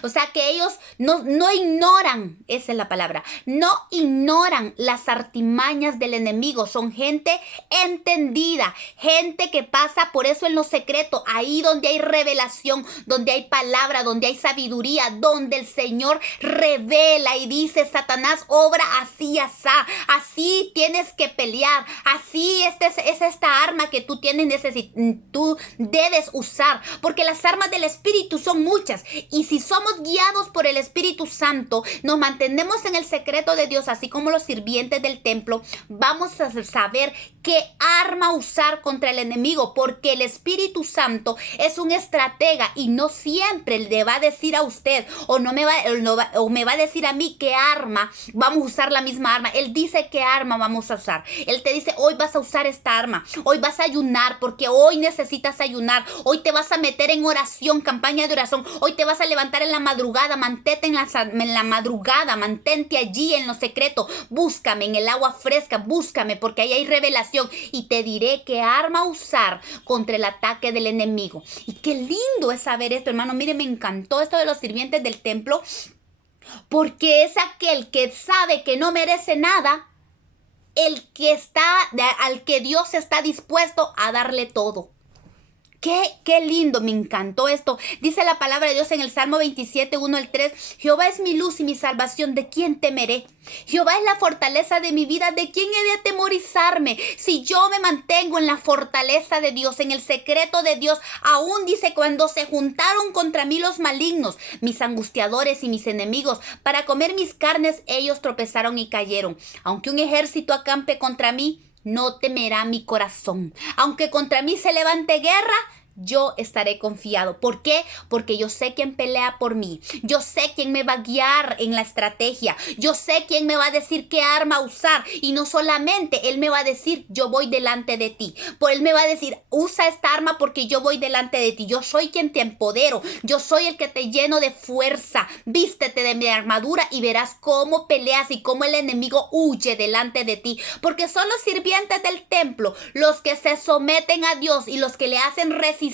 O sea, que ellos no ignoran, esa es la palabra, no ignoran las artimañas del enemigo. Son gente entendida, gente que pasa por eso en lo secreto, ahí donde hay revelación, donde hay palabra, donde hay sabiduría, donde el Señor revela y dice: Satanás obra así, así tienes que pelear, así es esta arma que tú tú debes usar, porque las armas del Espíritu son muchas, y si somos guiados por el Espíritu Santo, nos mantenemos en el secreto de Dios, así como los sirvientes del templo, vamos a saber qué arma usar contra el enemigo, porque el Espíritu Santo es un estratega y no siempre le va a decir a usted o me va a decir a mí qué arma vamos a usar, la misma arma. Él dice qué arma vamos a usar. Él te dice: hoy vas a usar esta arma, hoy vas a ayunar porque hoy necesitas ayunar, hoy te vas a meter en oración, campaña de oración, hoy te vas a levantar en la madrugada, mantente en la madrugada, mantente allí en lo secreto, búscame en el agua fresca, búscame porque ahí hay revelación y te diré qué arma usar contra el ataque del enemigo. Y qué lindo es saber esto, hermano. Mire, me encantó esto de los sirvientes del templo, porque es aquel que sabe que no merece nada, al que Dios está dispuesto a darle todo. Qué lindo, me encantó esto. Dice la palabra de Dios en el Salmo 27:1-3: Jehová es mi luz y mi salvación, ¿de quién temeré? Jehová es la fortaleza de mi vida, ¿de quién he de atemorizarme? Si yo me mantengo en la fortaleza de Dios, en el secreto de Dios, aún dice: cuando se juntaron contra mí los malignos, mis angustiadores y mis enemigos, para comer mis carnes, ellos tropezaron y cayeron. Aunque un ejército acampe contra mí, no temerá mi corazón. Aunque contra mí se levante guerra, yo estaré confiado. ¿Por qué? Porque yo sé quién pelea por mí. Yo sé quién me va a guiar en la estrategia. Yo sé quién me va a decir qué arma usar. Y no solamente Él me va a decir, yo voy delante de ti. Por Él me va a decir, usa esta arma porque yo voy delante de ti. Yo soy quien te empodero. Yo soy el que te lleno de fuerza. Vístete de mi armadura y verás cómo peleas y cómo el enemigo huye delante de ti. Porque son los sirvientes del templo los que se someten a Dios y los que le hacen resistencia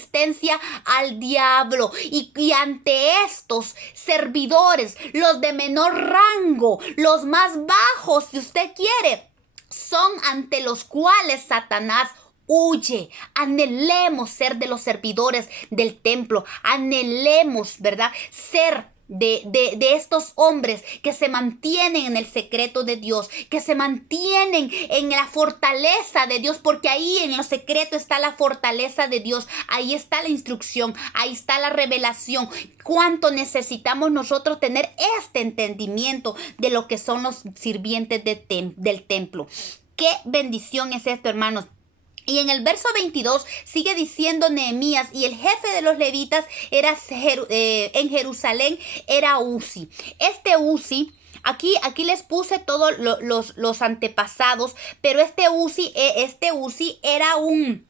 al diablo, y ante estos servidores, los de menor rango, los más bajos, si usted quiere, son ante los cuales Satanás huye. Anhelemos ser de los servidores del templo, anhelemos, ¿verdad?, ser de estos hombres que se mantienen en el secreto de Dios, que se mantienen en la fortaleza de Dios, porque ahí en lo secreto está la fortaleza de Dios, ahí está la instrucción, ahí está la revelación. Cuánto necesitamos nosotros tener este entendimiento de lo que son los sirvientes del templo. Qué bendición es esto, hermanos. Y en el verso 22 sigue diciendo Nehemías, y el jefe de los levitas era en Jerusalén era Uzi. Este Uzi, aquí les puse todos los antepasados, pero este Uzi era un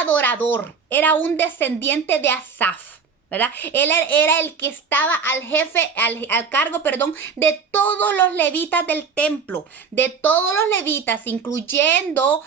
adorador, era un descendiente de Asaf, ¿verdad? Él era el que estaba al cargo de todos los levitas del templo, de todos los levitas, incluyendo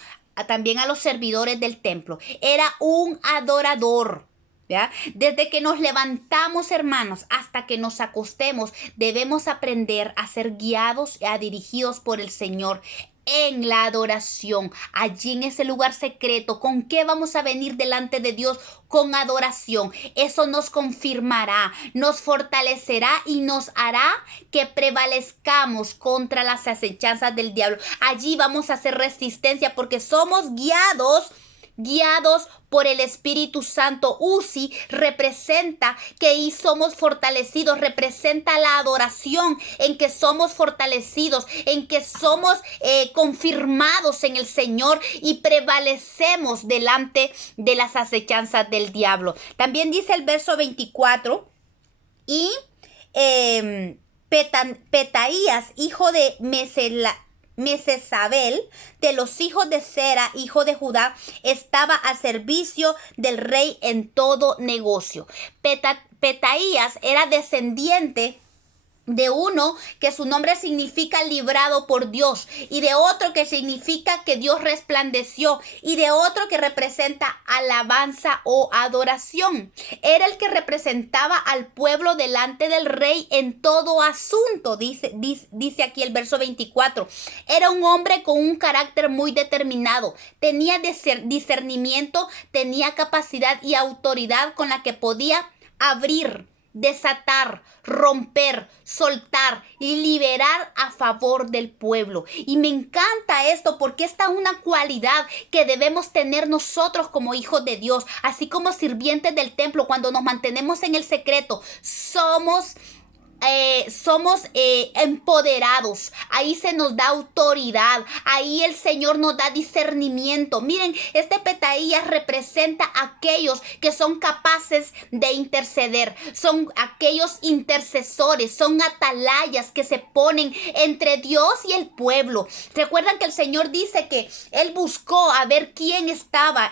también a los servidores del templo. Era un adorador, ¿ya? Desde que nos levantamos, hermanos, hasta que nos acostemos, debemos aprender a ser guiados y dirigidos por el Señor en la adoración, allí en ese lugar secreto. ¿Con qué vamos a venir delante de Dios? Con adoración. Eso nos confirmará, nos fortalecerá y nos hará que prevalezcamos contra las acechanzas del diablo. Allí vamos a hacer resistencia porque somos guiados por el Espíritu Santo. Uzi representa que somos fortalecidos, representa la adoración, en que somos fortalecidos, en que somos confirmados en el Señor y prevalecemos delante de las acechanzas del diablo. También dice el verso 24, y Petaías, hijo de Mesezabel, de los hijos de Zera, hijo de Judá, estaba al servicio del rey en todo negocio. Petaías era descendiente de uno que su nombre significa librado por Dios, y de otro que significa que Dios resplandeció, y de otro que representa alabanza o adoración. Era el que representaba al pueblo delante del rey en todo asunto, dice aquí el verso 24. Era un hombre con un carácter muy determinado, tenía discernimiento, tenía capacidad y autoridad con la que podía abrir, desatar, romper, soltar y liberar a favor del pueblo. Y me encanta esto porque esta es una cualidad que debemos tener nosotros como hijos de Dios, así como sirvientes del templo. Cuando nos mantenemos en el secreto, somos empoderados. Ahí se nos da autoridad, ahí el Señor nos da discernimiento. Miren, este Petaías representa a aquellos que son capaces de interceder, son aquellos intercesores, son atalayas que se ponen entre Dios y el pueblo. Recuerdan que el Señor dice que Él buscó a ver quién estaba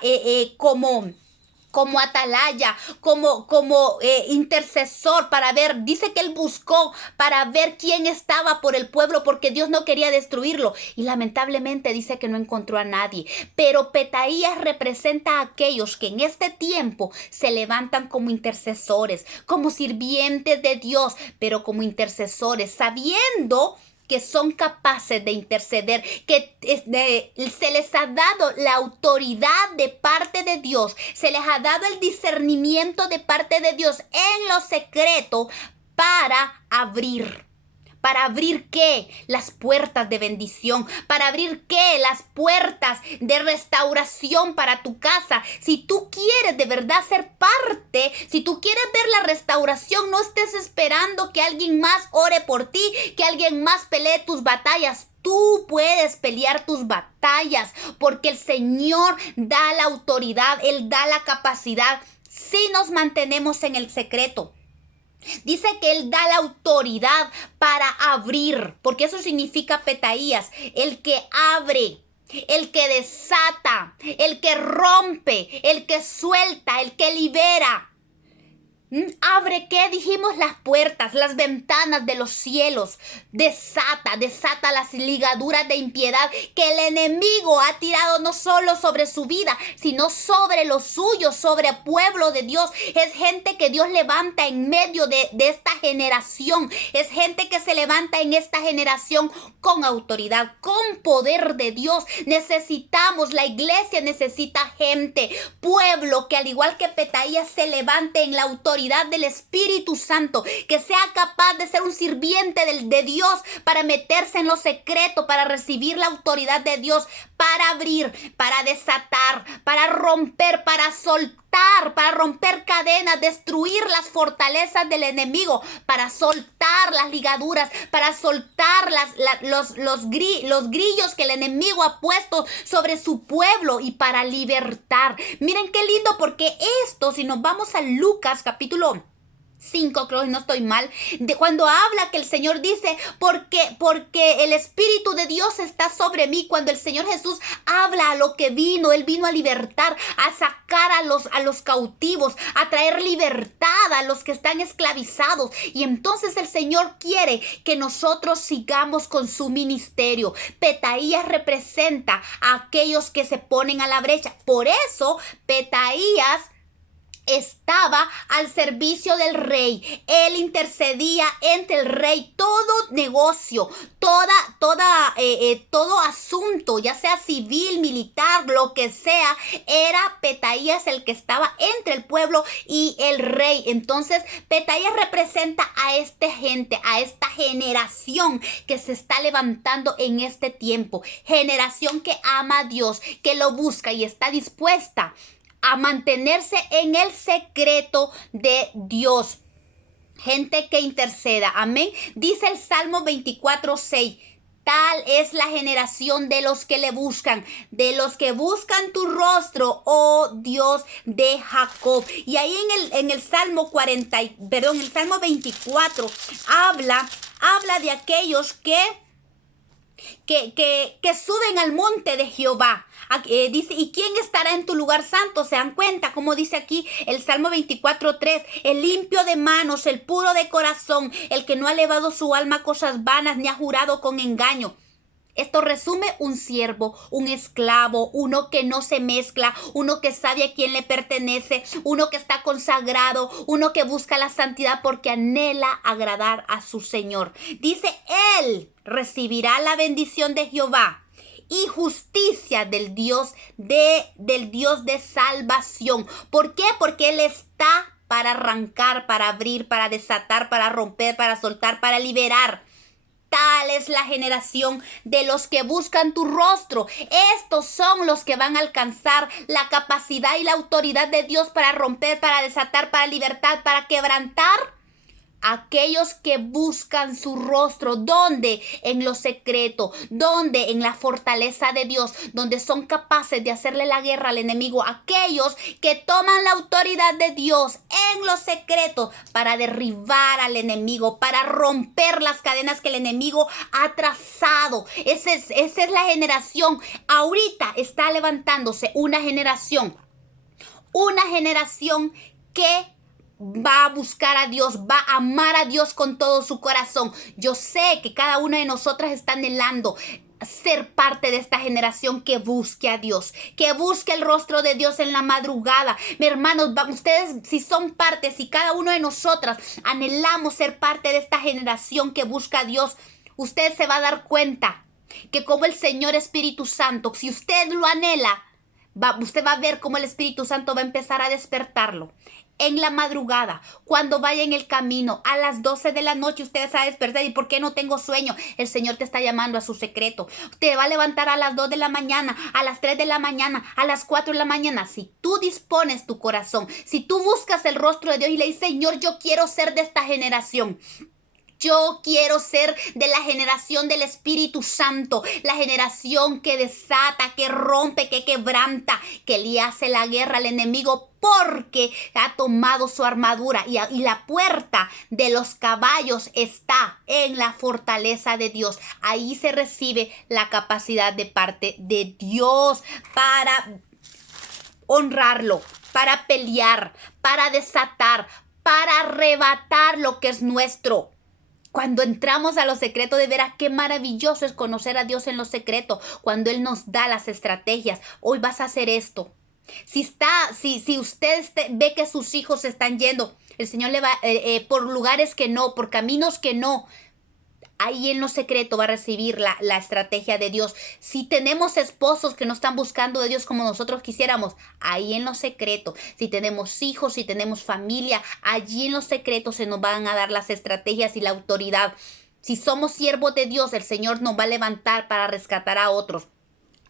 como atalaya, como intercesor, para ver, dice que Él buscó para ver quién estaba por el pueblo, porque Dios no quería destruirlo, y lamentablemente dice que no encontró a nadie. Pero Petaías representa a aquellos que en este tiempo se levantan como intercesores, como sirvientes de Dios, pero como intercesores, sabiendo que son capaces de interceder, que se les ha dado la autoridad de parte de Dios, se les ha dado el discernimiento de parte de Dios en lo secreto para abrir, ¿Para abrir qué? Las puertas de bendición. ¿Para abrir qué? Las puertas de restauración para tu casa. Si tú quieres de verdad ser parte, si tú quieres ver la restauración, no estés esperando que alguien más ore por ti, que alguien más pelee tus batallas. Tú puedes pelear tus batallas porque el Señor da la autoridad, Él da la capacidad si nos mantenemos en el secreto. Dice que Él da la autoridad para abrir, porque eso significa Petaías, el que abre, el que desata, el que rompe, el que suelta, el que libera. Abre, ¿qué dijimos? Las puertas, las ventanas de los cielos. Desata las ligaduras de impiedad que el enemigo ha tirado no solo sobre su vida, sino sobre los suyos, sobre el pueblo de Dios. Es gente que Dios levanta en medio de esta generación. Es gente que se levanta en esta generación con autoridad, con poder de Dios. Necesitamos, la iglesia necesita gente, pueblo que al igual que Petaías se levante en la autoridad del Espíritu Santo, que sea capaz de ser un sirviente de Dios, para meterse en lo secreto, para recibir la autoridad de Dios, para abrir, para desatar, para romper, para soltar, para romper cadenas, destruir las fortalezas del enemigo, para soltar las ligaduras, para soltar los grillos que el enemigo ha puesto sobre su pueblo y para libertar. Miren qué lindo, porque esto, si nos vamos a Lucas capítulo 5, creo que no estoy mal, de cuando habla que el Señor dice, porque el Espíritu de Dios está sobre mí. Cuando el Señor Jesús habla a lo que vino, Él vino a libertar, a sacar a los cautivos, a traer libertad a los que están esclavizados. Y entonces el Señor quiere que nosotros sigamos con su ministerio. Petaías representa a aquellos que se ponen a la brecha. Por eso Petaías estaba al servicio del rey. Él intercedía entre el rey. Todo negocio, todo asunto, ya sea civil, militar, lo que sea, era Petaías el que estaba entre el pueblo y el rey. Entonces Petaías representa a esta gente, a esta generación que se está levantando en este tiempo. Generación que ama a Dios, que lo busca y está dispuesta a mantenerse en el secreto de Dios. Gente que interceda. Amén. Dice el Salmo 24:6. Tal es la generación de los que le buscan, de los que buscan tu rostro, oh Dios de Jacob. Y ahí en el Salmo 24 habla de aquellos que suben al monte de Jehová. Dice, ¿y quién estará en tu lugar santo? ¿Se dan cuenta? Como dice aquí el Salmo 24:3, el limpio de manos, el puro de corazón, el que no ha elevado su alma a cosas vanas, ni ha jurado con engaño. Esto resume un siervo, un esclavo, uno que no se mezcla, uno que sabe a quién le pertenece, uno que está consagrado, uno que busca la santidad porque anhela agradar a su Señor. Dice, él recibirá la bendición de Jehová y justicia del Dios de salvación. ¿Por qué? Porque Él está para arrancar, para abrir, para desatar, para romper, para soltar, para liberar. Tal es la generación de los que buscan tu rostro. Estos son los que van a alcanzar la capacidad y la autoridad de Dios para romper, para desatar, para libertar, para quebrantar. Aquellos que buscan su rostro, ¿dónde? En lo secreto, ¿dónde? En la fortaleza de Dios, donde son capaces de hacerle la guerra al enemigo. Aquellos que toman la autoridad de Dios en lo secreto para derribar al enemigo, para romper las cadenas que el enemigo ha trazado. Esa es la generación. Ahorita está levantándose una generación que va a buscar a Dios, va a amar a Dios con todo su corazón. Yo sé que cada una de nosotras está anhelando ser parte de esta generación que busque a Dios, que busque el rostro de Dios en la madrugada. Mi hermanos, ustedes si son parte, si cada uno de nosotras anhelamos ser parte de esta generación que busca a Dios, usted se va a dar cuenta que como el Señor Espíritu Santo, si usted lo anhela, Usted va a ver cómo el Espíritu Santo va a empezar a despertarlo. En la madrugada, cuando vaya en el camino, a las 12 de la noche, usted se va a despertar. ¿Y por qué no tengo sueño? El Señor te está llamando a su secreto. Te va a levantar a las 2 de la mañana, a las 3 de la mañana, a las 4 de la mañana. Si tú dispones tu corazón, si tú buscas el rostro de Dios y le dices, Señor, yo quiero ser de esta generación. Yo quiero ser de la generación del Espíritu Santo, la generación que desata, que rompe, que quebranta, que le hace la guerra al enemigo porque ha tomado su armadura y la puerta de los caballos está en la fortaleza de Dios. Ahí se recibe la capacidad de parte de Dios para honrarlo, para pelear, para desatar, para arrebatar lo que es nuestro. Cuando entramos a los secretos, de veras qué maravilloso es conocer a Dios en los secretos. Cuando Él nos da las estrategias. Hoy vas a hacer esto. Si usted ve que sus hijos se están yendo, el Señor le va por lugares que no, por caminos que no. Ahí en lo secreto va a recibir la estrategia de Dios. Si tenemos esposos que no están buscando de Dios como nosotros quisiéramos, ahí en lo secreto. Si tenemos hijos, si tenemos familia, allí en lo secreto se nos van a dar las estrategias y la autoridad. Si somos siervos de Dios, el Señor nos va a levantar para rescatar a otros.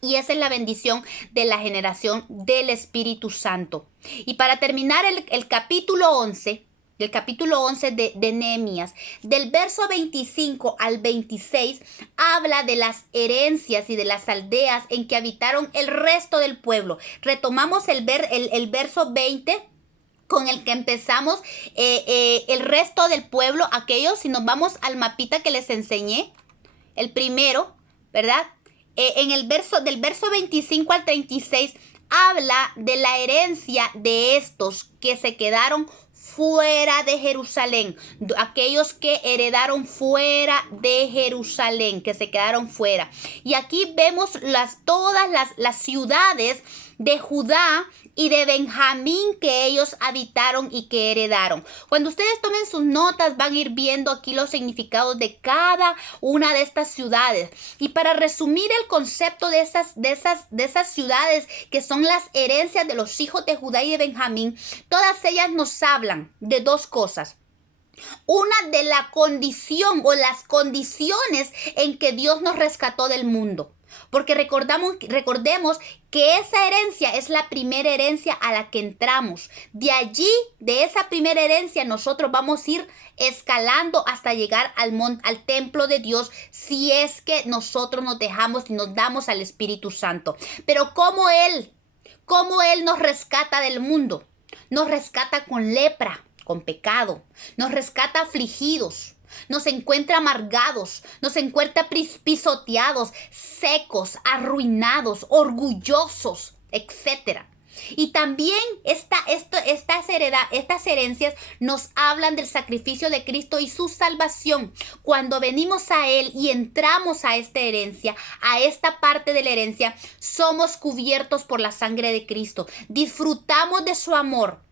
Y esa es la bendición de la generación del Espíritu Santo. Y para terminar el capítulo 11... del capítulo 11 de Nehemías, del verso 25 al 26, habla de las herencias y de las aldeas en que habitaron el resto del pueblo. Retomamos el verso 20 con el que empezamos el resto del pueblo, aquellos, si nos vamos al mapita que les enseñé, el primero, ¿verdad? Del verso 25 al 36, habla de la herencia de estos que se quedaron fuera de Jerusalén, aquellos que heredaron fuera de Jerusalén, que se quedaron fuera. Y aquí vemos todas las ciudades de Judá y de Benjamín que ellos habitaron y que heredaron. Cuando ustedes tomen sus notas van a ir viendo aquí los significados de cada una de estas ciudades. Y para resumir el concepto de esas ciudades que son las herencias de los hijos de Judá y de Benjamín, todas ellas nos hablan de dos cosas. Una, de la condición o las condiciones en que Dios nos rescató del mundo. Porque recordemos que esa herencia es la primera herencia a la que entramos. De allí, de esa primera herencia, nosotros vamos a ir escalando hasta llegar al templo de Dios, si es que nosotros nos dejamos y nos damos al Espíritu Santo. Pero ¿cómo Él nos rescata del mundo? Nos rescata con lepra, con pecado. Nos rescata afligidos. Nos encuentra amargados, nos encuentra pisoteados, secos, arruinados, orgullosos, etc. Y también estas herencias nos hablan del sacrificio de Cristo y su salvación. Cuando venimos a Él y entramos a esta herencia, a esta parte de la herencia, somos cubiertos por la sangre de Cristo. Disfrutamos de su amor.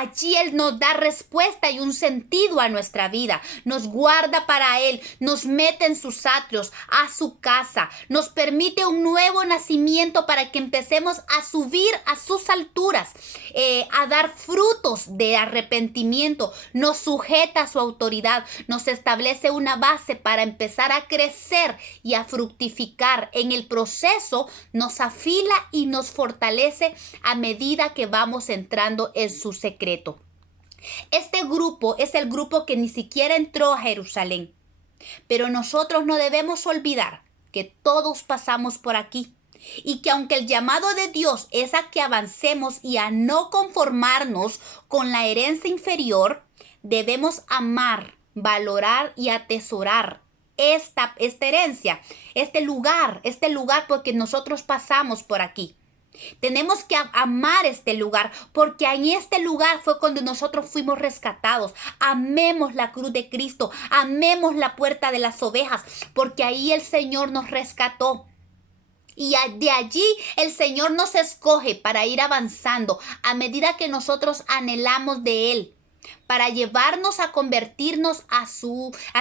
Allí Él nos da respuesta y un sentido a nuestra vida, nos guarda para Él, nos mete en sus atrios, a su casa, nos permite un nuevo nacimiento para que empecemos a subir a sus alturas, a dar frutos de arrepentimiento, nos sujeta a su autoridad, nos establece una base para empezar a crecer y a fructificar. En el proceso nos afila y nos fortalece a medida que vamos entrando en su secreto. Este grupo es el grupo que ni siquiera entró a Jerusalén. Pero nosotros no debemos olvidar que todos pasamos por aquí y que aunque el llamado de Dios es a que avancemos y a no conformarnos con la herencia inferior, debemos amar, valorar y atesorar esta herencia, este lugar porque nosotros pasamos por aquí. Tenemos que amar este lugar porque en este lugar fue cuando nosotros fuimos rescatados. Amemos la cruz de Cristo, amemos la puerta de las ovejas porque ahí el Señor nos rescató. Y de allí el Señor nos escoge para ir avanzando a medida que nosotros anhelamos de Él. para llevarnos a convertirnos a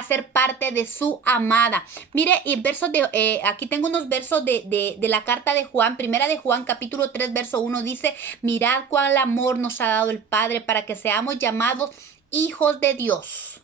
ser parte de su amada. Mire, y aquí tengo unos versos de la carta de Juan, primera de Juan, capítulo 3, verso 1, dice: mirad cuál amor nos ha dado el Padre para que seamos llamados hijos de Dios.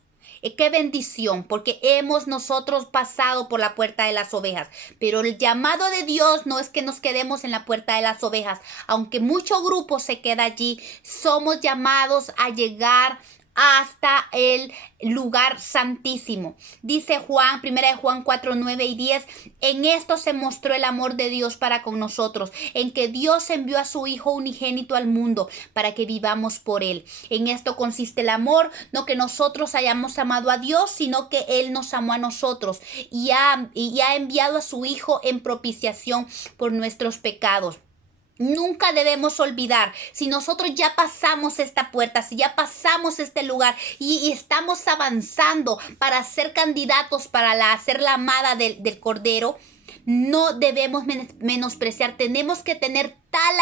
Qué bendición, porque hemos nosotros pasado por la puerta de las ovejas. Pero el llamado de Dios no es que nos quedemos en la puerta de las ovejas. Aunque mucho grupo se queda allí, somos llamados a llegar hasta el lugar santísimo. Dice Juan, primera de Juan 4, 9 y 10, en esto se mostró el amor de Dios para con nosotros, en que Dios envió a su Hijo unigénito al mundo para que vivamos por él. En esto consiste el amor, no que nosotros hayamos amado a Dios, sino que él nos amó a nosotros y ha enviado a su Hijo en propiciación por nuestros pecados. Nunca debemos olvidar, si nosotros ya pasamos esta puerta, si ya pasamos este lugar y estamos avanzando para ser candidatos para ser la amada del Cordero, no debemos menospreciar. Tenemos que tener tal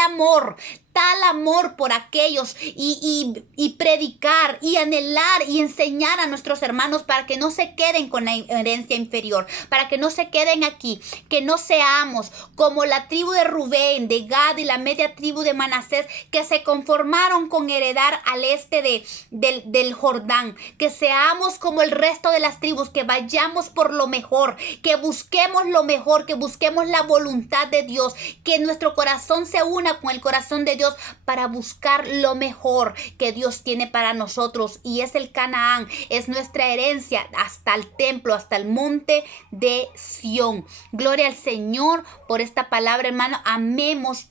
amor por aquellos y predicar y anhelar y enseñar a nuestros hermanos para que no se queden con la herencia inferior, para que no se queden aquí, que no seamos como la tribu de Rubén, de Gad y la media tribu de Manasés, que se conformaron con heredar al este del Jordán, que seamos como el resto de las tribus, que vayamos por lo mejor, que busquemos lo mejor, que busquemos la voluntad de Dios, que nuestro corazón se una con el corazón de Dios para buscar lo mejor que Dios tiene para nosotros, y es el Canaán, es nuestra herencia hasta el templo, hasta el monte de Sión. Gloria al Señor por esta palabra, hermano. Amemos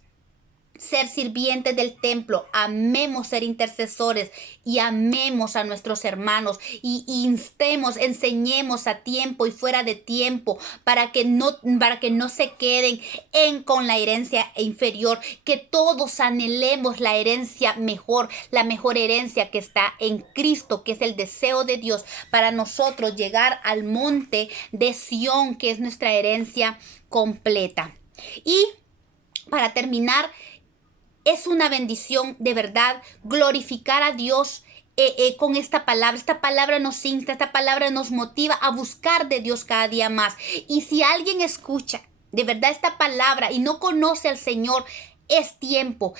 ser sirvientes del templo, amemos ser intercesores y amemos a nuestros hermanos y enseñemos a tiempo y fuera de tiempo para que no se queden con la herencia inferior, que todos anhelemos la herencia mejor, la mejor herencia que está en Cristo, que es el deseo de Dios para nosotros llegar al monte de Sión, que es nuestra herencia completa. Y para terminar, es una bendición de verdad glorificar a Dios con esta palabra. Esta palabra nos insta, esta palabra nos motiva a buscar de Dios cada día más. Y si alguien escucha de verdad esta palabra y no conoce al Señor, es tiempo.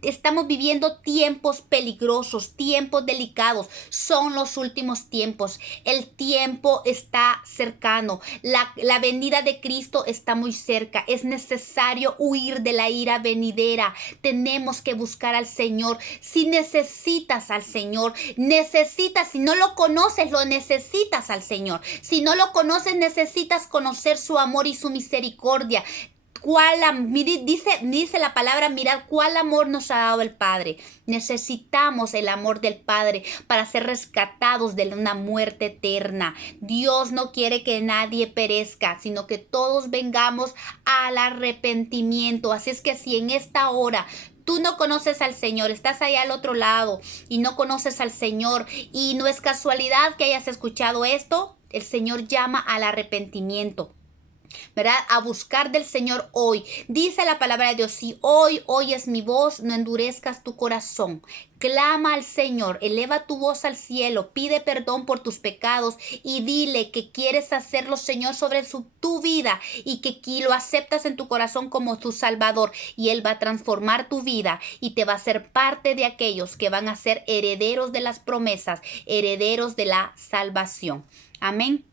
Estamos viviendo tiempos peligrosos, tiempos delicados. Son los últimos tiempos. El tiempo está cercano. La venida de Cristo está muy cerca. Es necesario huir de la ira venidera. Tenemos que buscar al Señor. Si necesitas al Señor, si no lo conoces, lo necesitas al Señor. Si no lo conoces, necesitas conocer su amor y su misericordia. Dice la palabra, mirad cuál amor nos ha dado el Padre. Necesitamos el amor del Padre para ser rescatados de una muerte eterna. Dios no quiere que nadie perezca, sino que todos vengamos al arrepentimiento. Así es que si en esta hora tú no conoces al Señor, estás allá al otro lado y no conoces al Señor, y no es casualidad que hayas escuchado esto, el Señor llama al arrepentimiento, ¿verdad? A buscar del Señor hoy. Dice la palabra de Dios: si hoy oyes mi voz, no endurezcas tu corazón. Clama al Señor, eleva tu voz al cielo, pide perdón por tus pecados y dile que quieres hacerlo, Señor, sobre tu vida, y que lo aceptas en tu corazón como tu Salvador, y Él va a transformar tu vida y te va a hacer parte de aquellos que van a ser herederos de las promesas, herederos de la salvación. Amén.